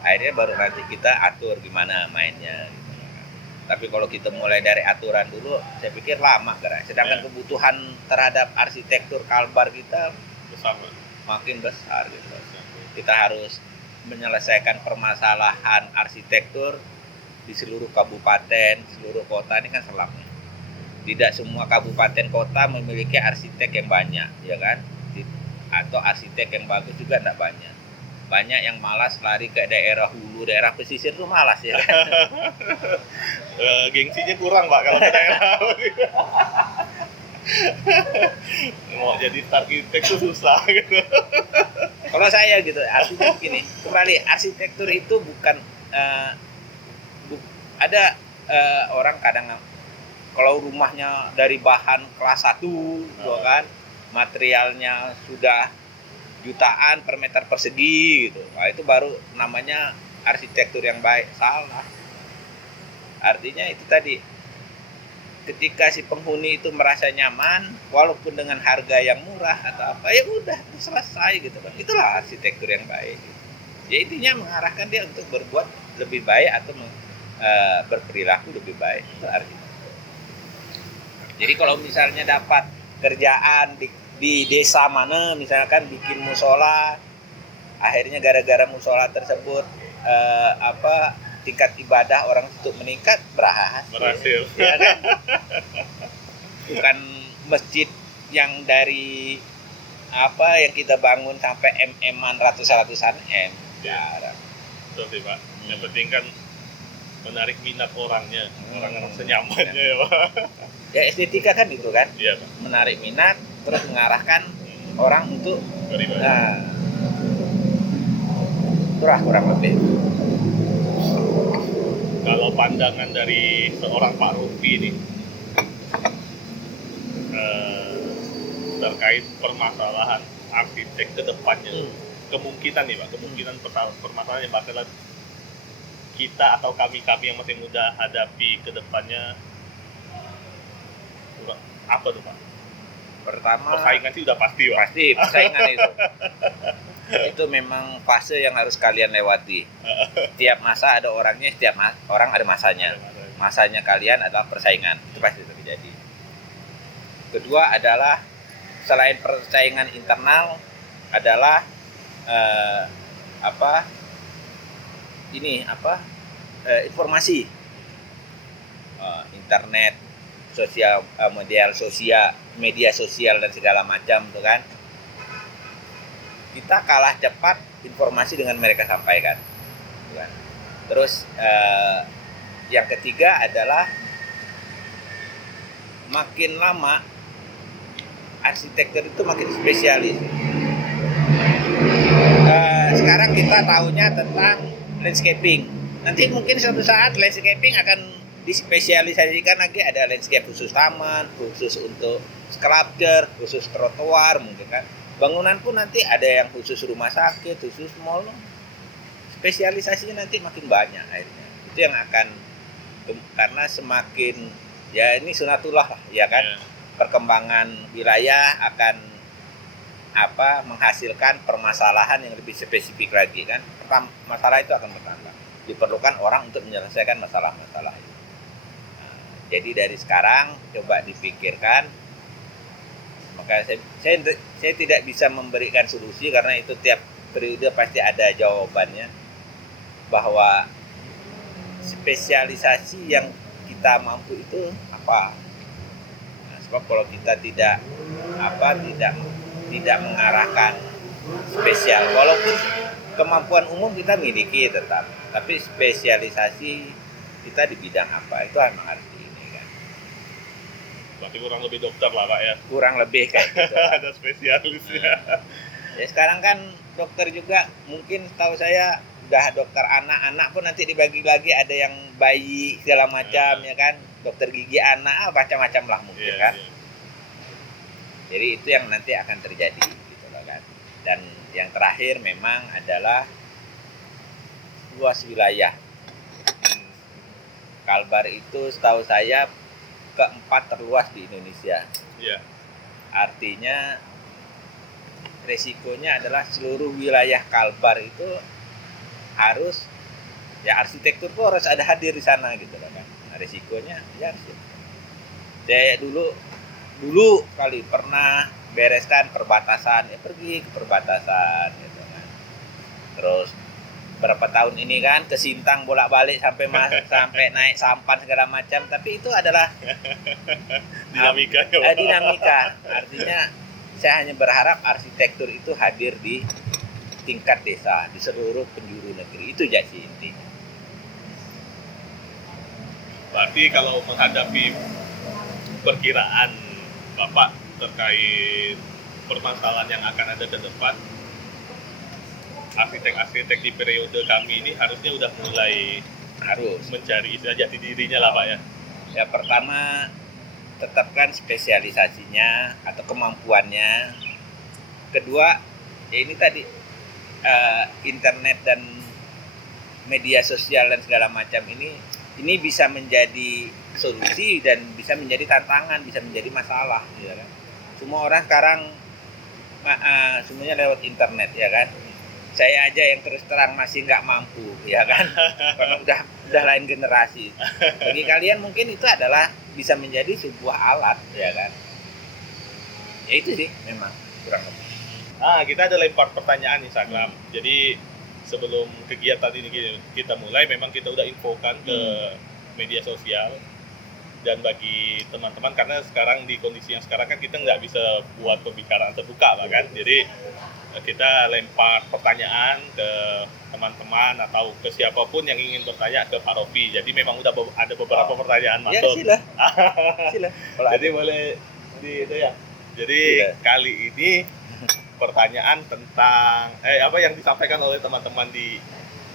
Akhirnya baru nanti kita atur gimana mainnya. Tapi kalau kita mulai dari aturan dulu, saya pikir lama gerak. Sedangkan kebutuhan terhadap arsitektur kalbar kita Bersama. makin besar gitu. Kita harus menyelesaikan permasalahan arsitektur di seluruh kabupaten, seluruh kota ini kan selang. Tidak semua kabupaten kota memiliki arsitek yang banyak, ya kan? Atau arsitek yang bagus juga tidak banyak. Banyak yang malas lari ke daerah hulu, daerah pesisir tuh malas ya kan? Gengsinya kurang Pak kalau ke daerah. Mau jadi arsitek tuh susah gitu. Kalau saya gitu, artinya begini, kembali arsitektur itu bukan ada orang kadang kalau rumahnya dari bahan kelas 1 gitu kan, materialnya sudah jutaan per meter persegi gitu. Nah, itu baru namanya arsitektur yang baik. Salah. Artinya itu tadi, ketika si penghuni itu merasa nyaman walaupun dengan harga yang murah atau apa, ya udah selesai gitu kan. Itulah arsitektur yang baik. Ya intinya mengarahkan dia untuk berbuat lebih baik atau berperilaku lebih baik, itu artinya. Jadi kalau misalnya dapat kerjaan di desa mana, misalkan bikin musola, akhirnya gara-gara musola tersebut tingkat ibadah orang itu meningkat, Berhasil. ya kan? Bukan masjid yang dari yang kita bangun sampai MM-an ratusan M. Ya. Betul sih Pak. Yang penting kan menarik minat orangnya, orang-orang senyamannya ya Pak. Ya estetika kan itu kan, Iya Pak. menarik minat, terus mengarahkan orang untuk Beribadah. Itulah kurang lebih. Kalau pandangan dari seorang Pak Rufi ini terkait permasalahan arsitek ke depannya, kemungkinan nih Pak, kemungkinan permasalahan yang bakalan kita atau kami-kami yang masih muda hadapi ke depannya apa tuh Pak? Pertama, persaingan sih udah pasti Pak. Pasti persaingan itu. Itu memang fase yang harus kalian lewati. Setiap masa ada orangnya, setiap orang ada masanya. Masanya kalian adalah persaingan, itu pasti terjadi. Kedua adalah selain persaingan internal adalah informasi, internet, media sosial dan segala macam tuh kan. Kita kalah cepat informasi dengan mereka sampaikan. Tuh kan. Terus yang ketiga adalah makin lama arsitektur itu makin spesialis. Sekarang kita tahunya tentang landscaping. Nanti mungkin suatu saat landscaping akan dispesialisasikan lagi, ada landscape khusus taman, khusus untuk sculpture, khusus trotoar mungkin kan. Bangunan pun nanti ada yang khusus rumah sakit, khusus mall. Spesialisasinya nanti makin banyak akhirnya. Itu yang akan, karena semakin ya ini sunatullah lah, ya kan. Perkembangan wilayah akan menghasilkan permasalahan yang lebih spesifik lagi kan. Masalah itu akan bertambah. Diperlukan orang untuk menyelesaikan masalah-masalah itu. Jadi dari sekarang coba dipikirkan. Maka saya tidak bisa memberikan solusi karena itu tiap periode pasti ada jawabannya, bahwa spesialisasi yang kita mampu itu apa. Nah, sebab kalau kita tidak mengarahkan spesial, walaupun kemampuan umum kita miliki tetap, tapi spesialisasi kita di bidang apa itu memang harus ini kan. Berarti kurang lebih dokter lah Pak ya. Kurang lebih kayak gitu. Ada spesialisnya. Ya sekarang kan dokter juga mungkin tahu saya udah dokter anak pun nanti dibagi lagi, ada yang bayi segala macam ya kan, dokter gigi anak macam-macam lah mungkin kan. Jadi itu yang nanti akan terjadi gitu loh kan. Dan yang terakhir memang adalah luas wilayah. Kalbar itu setahu saya keempat terluas di Indonesia. Iya. Artinya resikonya adalah seluruh wilayah Kalbar itu harus ya arsitektur tuh harus ada hadir di sana gitu loh kan. Nah, resikonya ya harus. Saya dulu kali pernah bereskan perbatasan, ya pergi ke perbatasan gitu kan. Terus berapa tahun ini kan ke Sintang bolak-balik sampai naik sampan segala macam, tapi itu adalah dinamika. Artinya saya hanya berharap arsitektur itu hadir di tingkat desa, di seluruh penjuru negeri. Itu jadi intinya. Berarti kalau menghadapi perkiraan Bapak terkait permasalahan yang akan ada ke depan, arsitek-arsitek di periode kami ini harusnya udah mulai mencari jati dirinya lah Pak ya. Ya pertama tetapkan spesialisasinya atau kemampuannya. Kedua ya ini tadi internet dan media sosial dan segala macam ini bisa menjadi solusi dan bisa menjadi tantangan, bisa menjadi masalah ya kan. Semua orang sekarang semuanya lewat internet ya kan. saya aja yang terus terang masih nggak mampu, ya kan? Karena udah lain generasi. Bagi kalian mungkin itu adalah bisa menjadi sebuah alat, ya kan? Ya itu sih memang kurang lebih. Kita ada lempar pertanyaan Instagram. Jadi sebelum kegiatan ini kita mulai, memang kita udah infokan ke media sosial. Dan bagi teman-teman, karena sekarang di kondisi yang sekarang kan kita nggak bisa buat pembicaraan terbuka lah kan. Jadi kita lempar pertanyaan ke teman-teman atau ke siapapun yang ingin bertanya ke Pak Rofi. Jadi memang udah ada beberapa pertanyaan masuk. Ya sila. Jadi boleh itu ya. Jadi kali ini pertanyaan tentang apa yang disampaikan oleh teman-teman di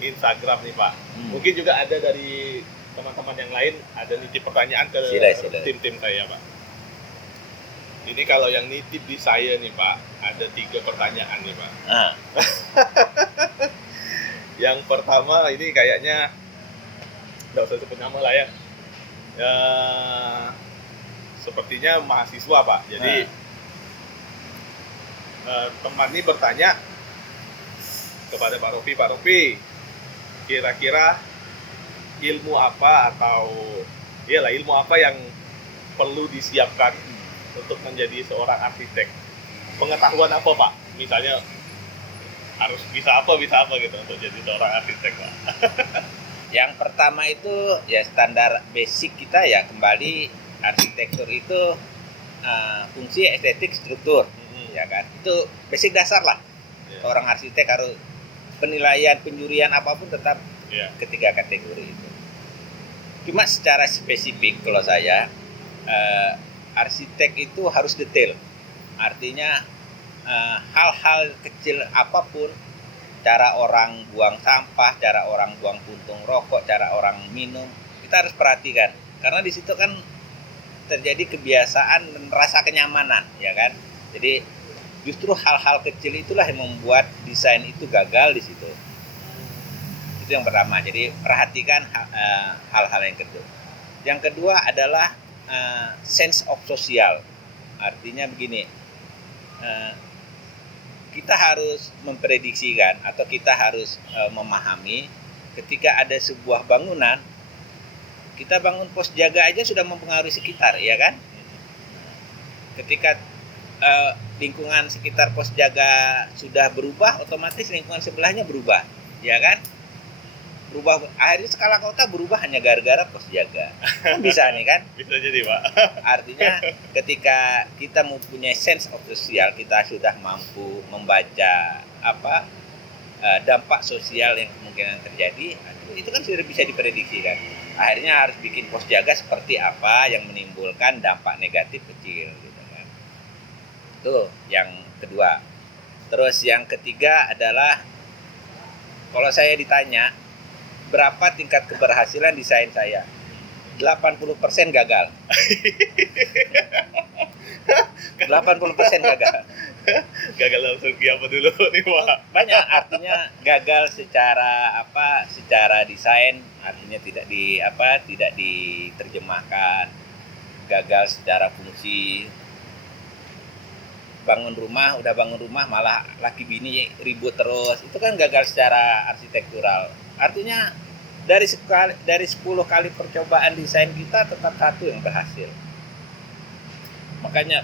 Instagram nih Pak. Mungkin juga ada dari teman-teman yang lain ada nitip pertanyaan ke tim-tim saya Pak. Ini kalau yang nitip di saya nih Pak, ada 3 pertanyaan nih Pak. Yang pertama ini kayaknya nggak usah sebut nama lah ya. Sepertinya mahasiswa Pak. Jadi teman ini bertanya kepada Pak Rofi, kira-kira ilmu apa ilmu apa yang perlu disiapkan untuk menjadi seorang arsitek? Pengetahuan apa Pak? Misalnya harus bisa apa gitu untuk jadi seorang arsitek Pak? Yang pertama itu ya standar basic kita ya, kembali arsitektur itu fungsi, estetik, struktur, ya kan? Itu basic dasar lah. Seorang arsitek harus penilaian, penjurian apapun tetap ketiga kategori itu. Cuma secara spesifik kalau saya arsitek itu harus detail. Artinya hal-hal kecil apapun, cara orang buang sampah, cara orang buang puntung rokok, cara orang minum, kita harus perhatikan. Karena di situ kan terjadi kebiasaan dan rasa kenyamanan, ya kan? Jadi justru hal-hal kecil itulah yang membuat desain itu gagal di situ. Itu yang pertama. Jadi perhatikan hal-hal yang kedua. Yang kedua adalah sense of social. Artinya begini, kita harus memprediksikan atau kita harus memahami ketika ada sebuah bangunan, kita bangun pos jaga aja sudah mempengaruhi sekitar, ya kan? Ketika lingkungan sekitar pos jaga sudah berubah, otomatis lingkungan sebelahnya berubah, ya kan? Berubah, akhirnya skala kota berubah hanya gara-gara pos jaga. Bisa nih kan? Bisa jadi Pak. Artinya ketika kita mempunyai sense of social, kita sudah mampu membaca dampak sosial yang kemungkinan terjadi, itu kan sudah bisa diprediksikan. Akhirnya harus bikin pos jaga seperti apa yang menimbulkan dampak negatif kecil, gitu kan. Itu yang kedua. Terus yang ketiga adalah kalau saya ditanya berapa tingkat keberhasilan desain saya, 80% gagal. 80% gagal. Gagal dalam segi apa dulu nih Pak? Banyak, artinya gagal secara desain, artinya tidak diterjemahkan. Gagal secara fungsi. Bangun rumah malah laki bini ribut terus. Itu kan gagal secara arsitektural. Artinya dari 10 kali percobaan desain kita tetap 1 yang berhasil. Makanya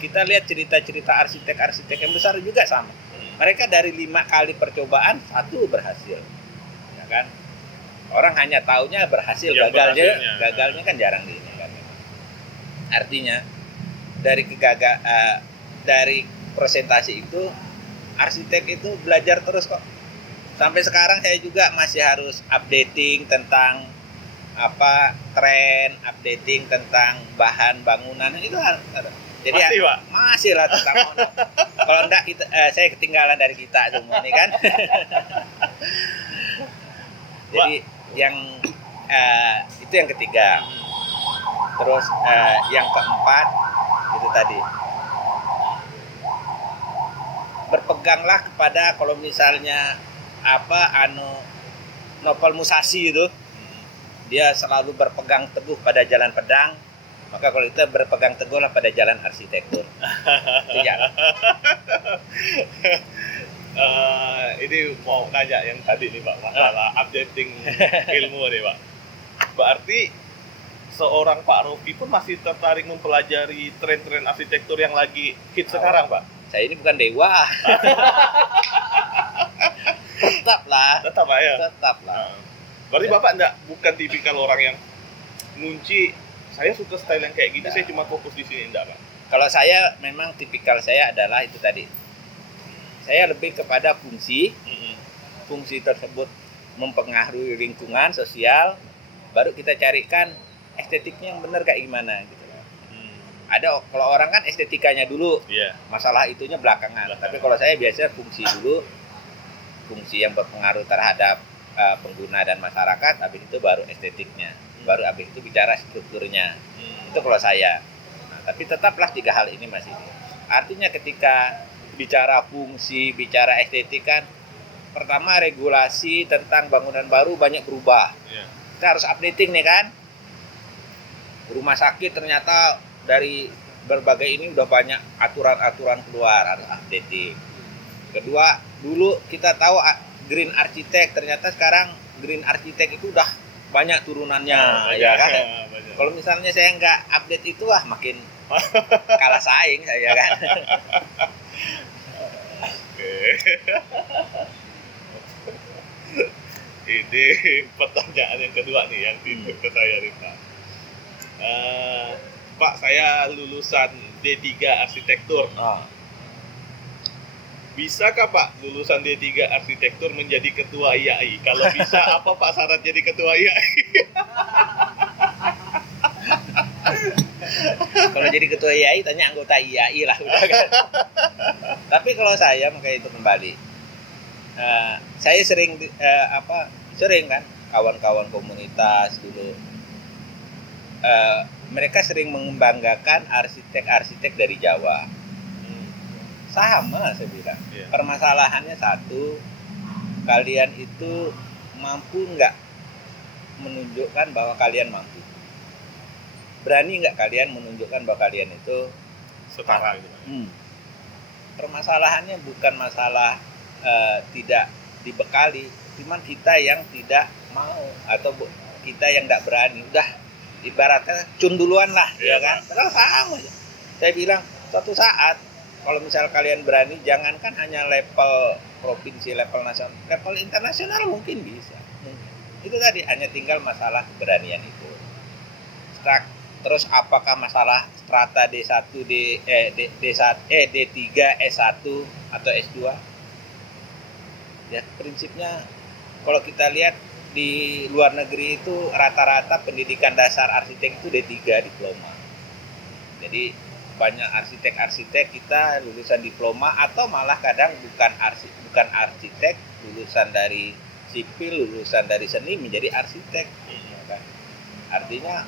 kita lihat cerita-cerita arsitek-arsitek yang besar juga sama. Mereka dari 5 kali percobaan 1 berhasil, ya kan? Orang hanya taunya berhasil, gagalnya kan jarang di ini kan. Artinya dari presentasi itu arsitek itu belajar terus kok. Sampai sekarang saya juga masih harus updating tentang tren, updating tentang bahan bangunan, itu ada. Jadi masih lah tentang mono. Kalau enggak saya ketinggalan dari kita semua nih kan. Jadi itu yang ketiga. Terus yang keempat itu tadi, berpeganglah kepada, kalau misalnya Novel Musashi itu, dia selalu berpegang teguh pada jalan pedang, maka kalau kita berpegang teguhlah pada jalan arsitektur. Itu jalan. Ini mau nanya yang tadi nih Pak, masalah updating ilmu nih Pak. Berarti seorang Pak Rofi pun masih tertarik mempelajari tren-tren arsitektur yang lagi hit sekarang Pak? Saya ini bukan dewa. Tetaplah. Tetap Pak ya? Tetaplah. Berarti Bapak bukan tipikal orang yang ngunci, saya suka style yang kayak gini, saya cuma fokus di sini, enggak Pak? Kalau saya memang tipikal saya adalah itu tadi. Saya lebih kepada fungsi. Fungsi tersebut mempengaruhi lingkungan sosial, baru kita carikan estetiknya yang benar kayak gimana gitu. Ada kalau orang kan estetikanya dulu, masalah itunya belakangan. Tapi kalau saya biasanya fungsi dulu, fungsi yang berpengaruh terhadap pengguna dan masyarakat, habis itu baru estetiknya, baru habis itu bicara strukturnya. Itu kalau saya. Nah, tapi tetaplah 3 hal ini masih. Artinya ketika bicara fungsi, bicara estetik kan, pertama regulasi tentang bangunan baru banyak berubah. Kita harus updating nih kan. Rumah sakit ternyata dari berbagai ini udah banyak aturan-aturan keluar, harus updating. Kedua, dulu kita tahu green architect, ternyata sekarang green architect itu udah banyak turunannya, ya kan? Kalau misalnya saya nggak update itu, makin kalah saing saya kan. Ini pertanyaan yang kedua nih yang timbul ke saya nih Pak. Pak, saya lulusan D3 arsitektur. Bisakah Pak lulusan D3 arsitektur menjadi ketua IAI? Kalau bisa, apa Pak syarat jadi ketua IAI? Kalau jadi ketua IAI tanya anggota IAI lah udah kan. Tapi kalau saya makanya itu kembali. Saya sering kan kawan-kawan komunitas dulu. Mereka sering membanggakan arsitek-arsitek dari Jawa. Sama saya bilang. Permasalahannya satu, kalian itu mampu nggak menunjukkan bahwa kalian mampu? Berani nggak kalian menunjukkan bahwa kalian itu setara gitu? Permasalahannya bukan masalah tidak dibekali, cuman kita yang tidak mau atau kita yang tidak berani. Udah ibaratnya cun duluan lah, ya kan? Padahal sama aja. Saya bilang suatu saat kalau misal kalian berani, jangankan hanya level provinsi, level nasional, level internasional mungkin bisa. Itu tadi hanya tinggal masalah keberanian itu. Terus apakah masalah strata D1, D3, S1 atau S2? Ya, prinsipnya kalau kita lihat di luar negeri itu rata-rata pendidikan dasar arsitek itu D3 diploma. Jadi banyak arsitek kita lulusan diploma atau malah kadang bukan arsitek, lulusan dari sipil, lulusan dari seni menjadi arsitek. Artinya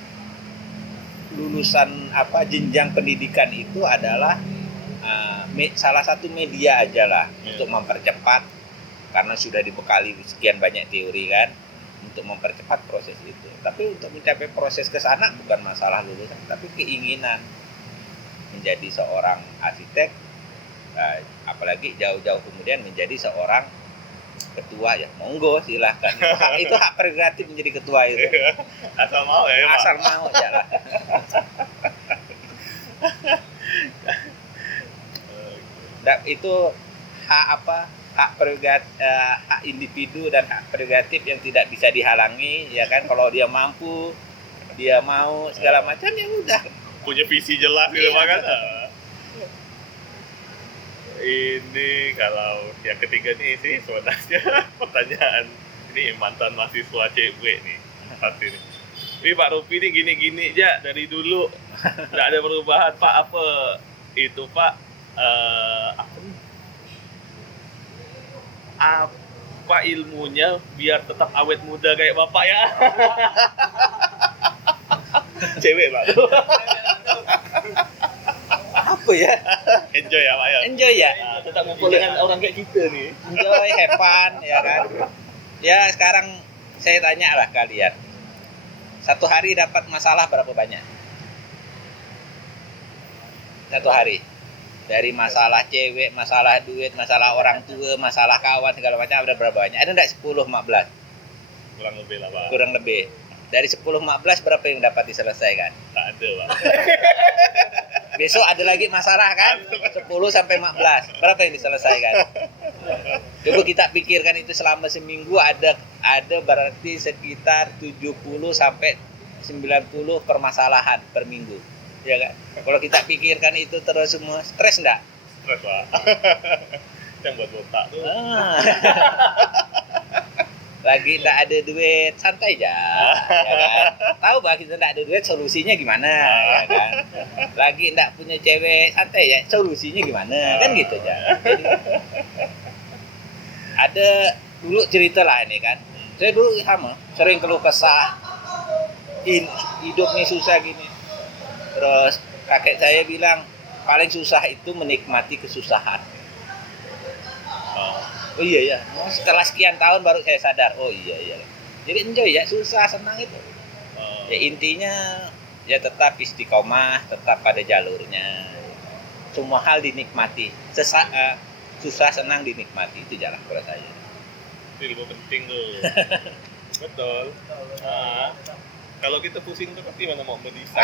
lulusan jenjang pendidikan itu adalah salah satu media aja lah untuk mempercepat, karena sudah dibekali sekian banyak teori kan, untuk mempercepat proses itu. Tapi untuk mencapai proses ke sana bukan masalah lulusan, tapi keinginan menjadi seorang arsitek, apalagi jauh-jauh kemudian menjadi seorang ketua, ya monggo silahkan. Itu hak prerogatif menjadi ketua itu. Asal mau ya Pak? Asal mau aja lah. Itu hak prerogatif, hak individu dan hak prerogatif yang tidak bisa dihalangi, ya kan. Kalau dia mampu, dia mau segala macam, ya udah. Punya visi jelas gitu Pak kan. Ini kalau yang ketiga nih sih sebenarnya pertanyaan ini mantan mahasiswa cewek nih pasti nih. Ini Pak Rofi ini gini-gini aja dari dulu, nggak ada perubahan Pak. Apa itu Pak? Apa ilmunya biar tetap awet muda kayak Bapak ya? Cewek Pak. Apa ya? Enjoy ya Pak ya? Enjoy ya? Tetap ngumpul dengan orang kayak kita nih. Enjoy, have fun, ya kan? Ya sekarang saya tanya lah kalian, satu hari dapat masalah berapa banyak? Satu hari Dari masalah cewek, masalah duit, masalah orang tua, masalah kawan segala macam ada berapa banyak? Ada enggak 10 15? Kurang lebih lah Pak. Kurang lebih. Dari 10 15 berapa yang dapat diselesaikan? Tak ada Pak. Besok ada lagi masalah kan? 10 sampai 15. Berapa yang diselesaikan? Coba kita pikirkan itu selama seminggu ada berarti sekitar 70 sampai 90 permasalahan per minggu. Ya kan? Kalau kita pikirkan itu terus semua, stres enggak? Stres Pak. Yang buat botak tuh. Lagi enggak ada duit, santai aja. Ya kan? Tahu bahwa kita enggak ada duit, solusinya gimana, ya kan? Lagi enggak punya cewek, santai ya, solusinya gimana? Kan gitu aja. Jadi, ada dulu cerita lah ini kan. Saya dulu sama, sering keluh kesah. Hidupnya susah gini. Terus kakek saya bilang paling susah itu menikmati kesusahan. Oh iya ya, setelah sekian tahun baru saya sadar. Oh iya. Jadi enjoy ya, susah senang itu. Ya intinya ya tetap istiqomah, tetap pada jalurnya. Semua hal dinikmati. Susah senang dinikmati itu jalan kalau saya. Itu ilmu penting tuh. Betul. Kalau kita pusing tuh gimana mau mendesain?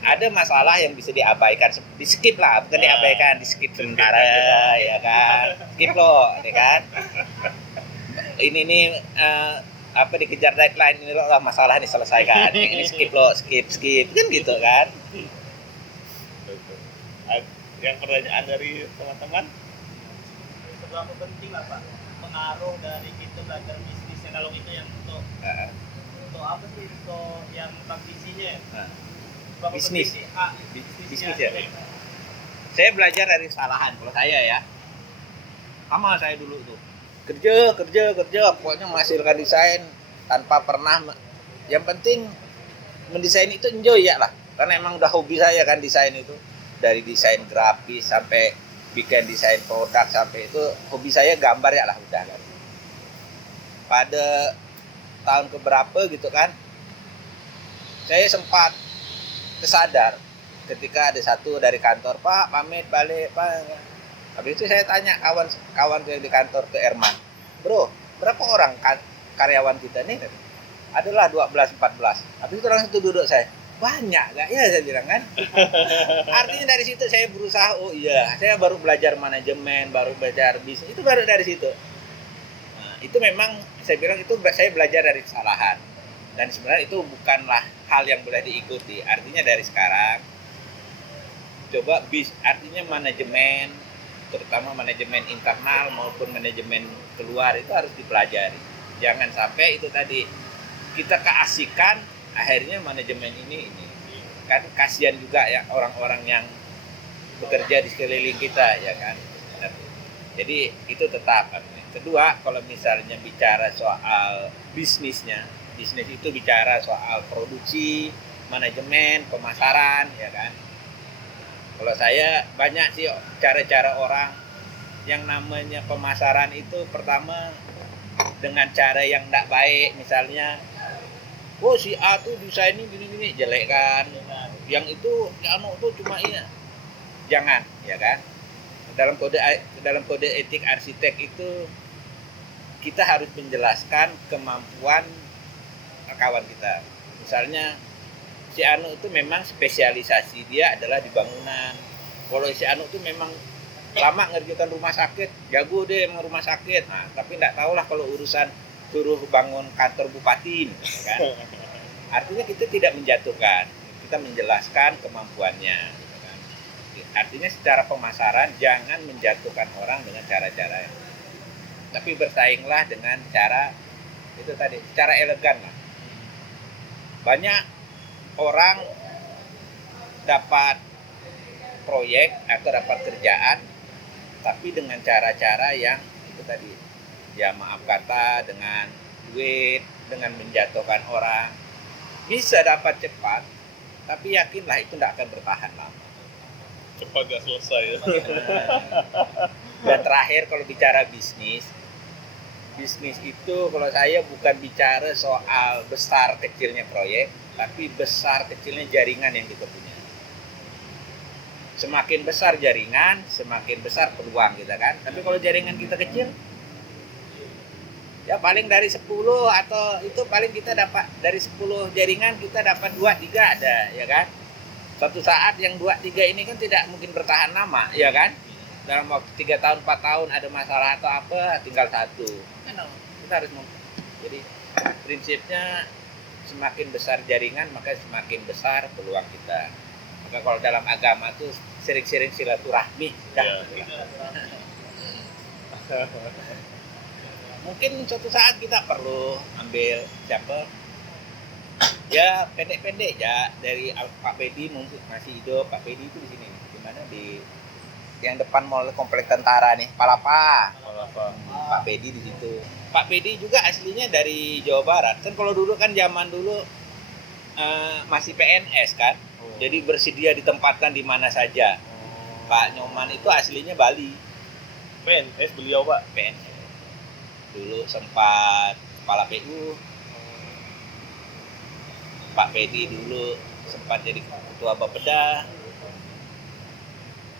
Ada masalah yang bisa diabaikan, di skip lah, bukan diabaikan, di skip sementara ya kan, skip loh, ya kan. Ini dikejar deadline ini loh, masalah ini selesaikan, ini skip loh, skip kan gitu kan. Yang pertanyaan dari teman-teman? Seberapa penting lah Pak pengaruh dari kita belajar bisnisnya, kalau itu yang untuk apa sih, untuk yang praktisinya? Bisnis. Bisnisnya. Ya. Saya belajar dari kesalahan kalau saya ya. Sama saya dulu tuh. Kerja, pokoknya menghasilkan desain tanpa pernah. Yang penting mendesain itu enjoy ya lah. Karena emang udah hobi saya kan desain itu. Dari desain grafis sampai bikin desain produk sampai itu hobi saya gambar ya lah udah kan. Pada tahun keberapa gitu kan, saya sempat kesadar ketika ada satu dari kantor, Pak pamit balik Pak. Habis itu saya tanya kawan saya di kantor ke Erman, bro berapa orang karyawan kita nih? Adalah 12-14. Habis itu langsung duduk saya, banyak gak ya saya bilang kan. Artinya dari situ saya berusaha, oh iya saya baru belajar manajemen, baru belajar bisnis, itu baru dari situ. Nah, itu memang saya bilang itu saya belajar dari kesalahan, dan sebenarnya itu bukanlah hal yang boleh diikuti. Artinya dari sekarang coba artinya manajemen, terutama manajemen internal maupun manajemen keluar itu harus dipelajari. Jangan sampai itu tadi kita keasikan akhirnya manajemen ini kan kasihan juga ya orang-orang yang bekerja di sekeliling kita ya kan. Jadi itu tetap. Kedua, kalau misalnya bicara soal bisnis itu bicara soal produksi, manajemen, pemasaran ya kan. Kalau saya banyak sih cara-cara orang yang namanya pemasaran itu, pertama dengan cara yang tidak baik, misalnya oh si A tuh desainnya gini-gini jelek kan, yang itu tuh cuma ini, jangan ya kan. Dalam kode etik arsitek itu kita harus menjelaskan kemampuan kawan kita. Misalnya si Anu itu memang spesialisasi dia adalah di bangunan. Kalau si Anu itu memang lama ngerjakan rumah sakit, jago deh emang rumah sakit. Nah, tapi enggak tahulah kalau urusan suruh bangun kantor bupati kan. Artinya kita tidak menjatuhkan, kita menjelaskan kemampuannya gitu kan. Artinya secara pemasaran jangan menjatuhkan orang dengan cara-cara, tapi bersainglah dengan cara itu tadi, cara elegan lah. Banyak orang dapat proyek atau dapat kerjaan tapi dengan cara-cara yang itu tadi, ya maaf kata, dengan duit, dengan menjatuhkan orang. Bisa dapat cepat, tapi yakinlah itu tidak akan bertahan lama. Cepat gak selesai ya. Dan terakhir kalau bicara bisnis itu kalau saya bukan bicara soal besar kecilnya proyek, tapi besar kecilnya jaringan yang kita punya. semakin besar jaringan, semakin besar peluang kita kan. Tapi kalau jaringan kita kecil, ya paling dari 10 atau itu paling kita dapat dari 10 jaringan kita dapat 2 3 ada, ya kan. Suatu saat yang 2 3 ini kan tidak mungkin bertahan lama, ya kan. Dalam waktu 3 tahun 4 tahun ada masalah atau apa, tinggal satu. Kita harus jadi prinsipnya semakin besar jaringan maka semakin besar peluang kita. Maka kalau dalam agama tuh sering-sering silaturahmi. Iya. Mungkin suatu saat kita perlu ambil siapa ya pendek-pendek ya dari Pak Pedi mungkin masih hidup. Pak Pedi itu di sini di mana di yang depan mall komplek tentara nih Palapa. Pak Pedi di situ. Pak Pedi juga aslinya dari Jawa Barat kan. Kalau dulu kan zaman dulu masih PNS kan, jadi bersedia ditempatkan di mana saja. Pak Nyoman itu aslinya Bali. PNS beliau Pak. PNS dulu sempat kepala PU. Pak Pedi dulu sempat jadi ketua Bapeda.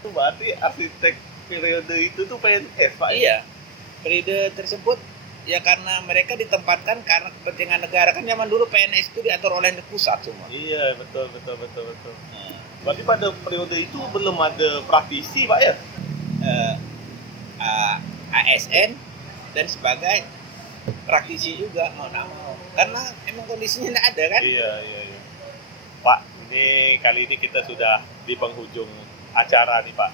Itu berarti arsitek periode itu tuh PNS Pak. Iya, periode tersebut ya karena mereka ditempatkan karena kepentingan negara kan. Zaman dulu PNS itu diatur oleh pusat semua. Iya, betul. Berarti pada periode itu belum ada praktisi Pak ya? ASN dan sebagai praktisi juga mau tak mau karena emang kondisinya tidak ada kan. Iya. Pak, ini kali ini kita sudah di penghujung acara nih Pak.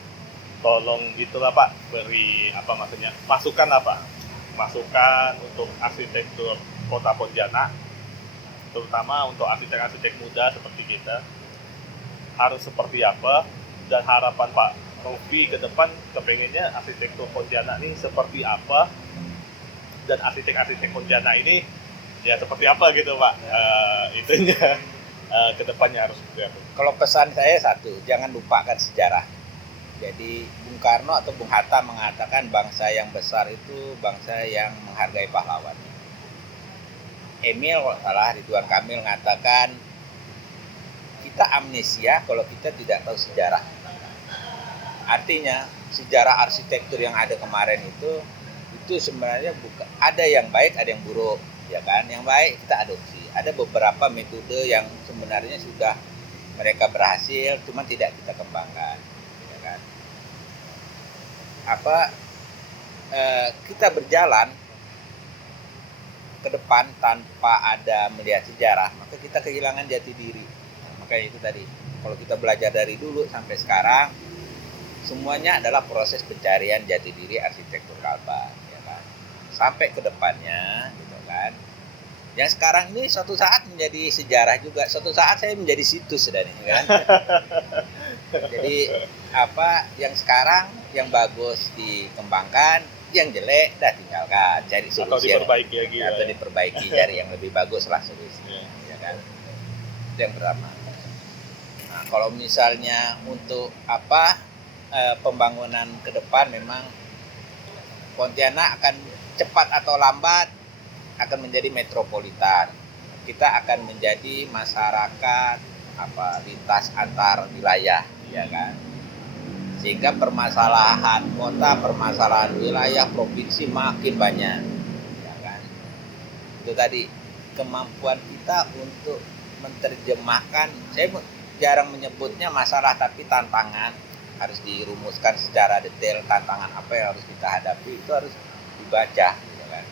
Tolong gitulah Pak, beri apa maksudnya masukan untuk arsitektur Kota Pontianak, terutama untuk arsitek-arsitek muda seperti kita harus seperti apa, dan harapan Pak Novi ke depan kepengennya arsitektur Pontianak ini seperti apa, dan arsitek-arsitek Pontianak ini ya seperti apa gitu Pak. Itunya ke depannya harus seperti apa. Kalau pesan saya satu, jangan lupakan sejarah. Jadi Bung Karno atau Bung Hatta mengatakan bangsa yang besar itu bangsa yang menghargai pahlawan. Emil kalau salah Ridwan Kamil mengatakan kita amnesia kalau kita tidak tahu sejarah. Artinya sejarah arsitektur yang ada kemarin itu sebenarnya bukan ada yang baik ada yang buruk, ya kan. Yang baik kita adopsi. Ada beberapa metode yang sebenarnya sudah mereka berhasil, cuma tidak kita kembangkan, ya kan. Kita berjalan ke depan tanpa ada melihat sejarah, maka kita kehilangan jati diri. Makanya itu tadi, kalau kita belajar dari dulu sampai sekarang, semuanya adalah proses pencarian jati diri arsitektur Kalbar, ya kan. Sampai ke depannya, gitu kan. Yang sekarang ini suatu saat menjadi sejarah juga. Suatu saat saya menjadi situs sudah nih, kan. Jadi yang sekarang yang bagus dikembangkan, yang jelek dah tinggalkan, cari solusi atau diperbaiki lagi atau diperbaiki, cari yang lebih bagus lah solusinya, ya kan. Itu yang pertama. Nah, kalau misalnya untuk pembangunan ke depan, memang Pontianak akan cepat atau lambat akan menjadi metropolitan. Kita akan menjadi masyarakat lintas antar wilayah, ya kan. Sehingga permasalahan kota, permasalahan wilayah, provinsi makin banyak, ya kan. Itu tadi kemampuan kita untuk menerjemahkan, saya jarang menyebutnya masalah tapi tantangan, harus dirumuskan secara detail tantangan apa yang harus kita hadapi, itu harus dibaca, ya kan.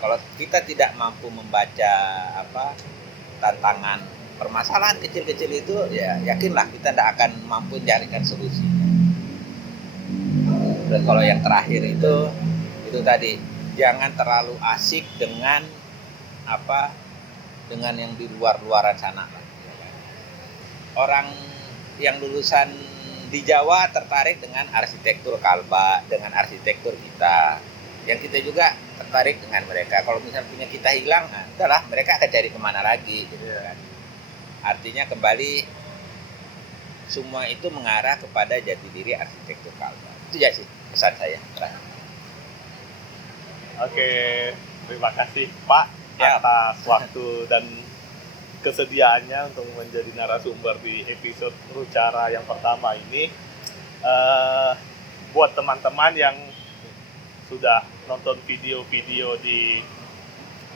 Kalau kita tidak mampu membaca tantangan permasalahan kecil-kecil itu, ya yakinlah kita tidak akan mampu mencarikan solusi. Dan kalau yang terakhir itu tadi, jangan terlalu asik dengan dengan yang di luaran sana. Orang yang lulusan di Jawa tertarik dengan arsitektur Kalbar, dengan arsitektur kita. Yang kita juga tertarik dengan mereka. Kalau misalnya punya kita hilang, udahlah, mereka akan cari kemana lagi, gitu kan. Artinya kembali semua itu mengarah kepada jati diri arsitektur Kalbar. Itu ya sih pesan saya. Oke, terima kasih Pak atas waktu dan kesediaannya untuk menjadi narasumber di episode Rucara yang pertama ini. Buat teman-teman yang sudah nonton video-video di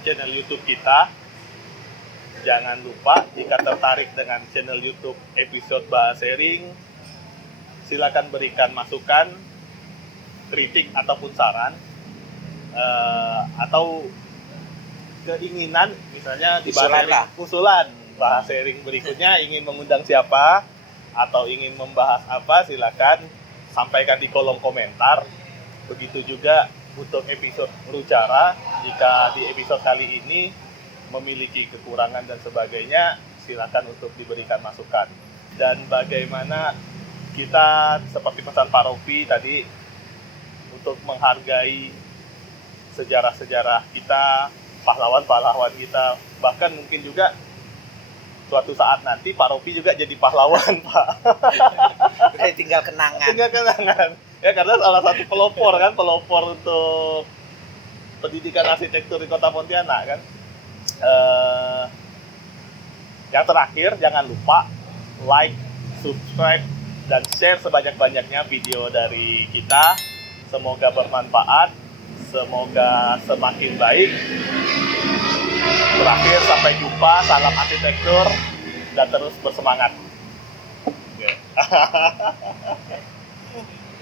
channel YouTube kita, jangan lupa jika tertarik dengan channel YouTube episode Bahas Sharing, silakan berikan masukan, kritik ataupun saran, atau keinginan, misalnya di usulan Bahas Sharing berikutnya ingin mengundang siapa atau ingin membahas apa, silakan sampaikan di kolom komentar. Begitu juga untuk episode Rucara, jika di episode kali ini memiliki kekurangan dan sebagainya, silakan untuk diberikan masukan. Dan bagaimana kita, seperti pesan Pak Rofi tadi, untuk menghargai sejarah-sejarah kita, pahlawan-pahlawan kita, bahkan mungkin juga suatu saat nanti Pak Rofi juga jadi pahlawan, Pak. Tinggal kenangan. Tinggal kenangan. Ya, karena salah satu pelopor untuk pendidikan arsitektur di Kota Pontianak kan. Yang terakhir, jangan lupa like, subscribe, dan share sebanyak-banyaknya video dari kita. Semoga bermanfaat, semoga semakin baik. Terakhir, sampai jumpa, salam arsitektur, dan terus bersemangat. Okay.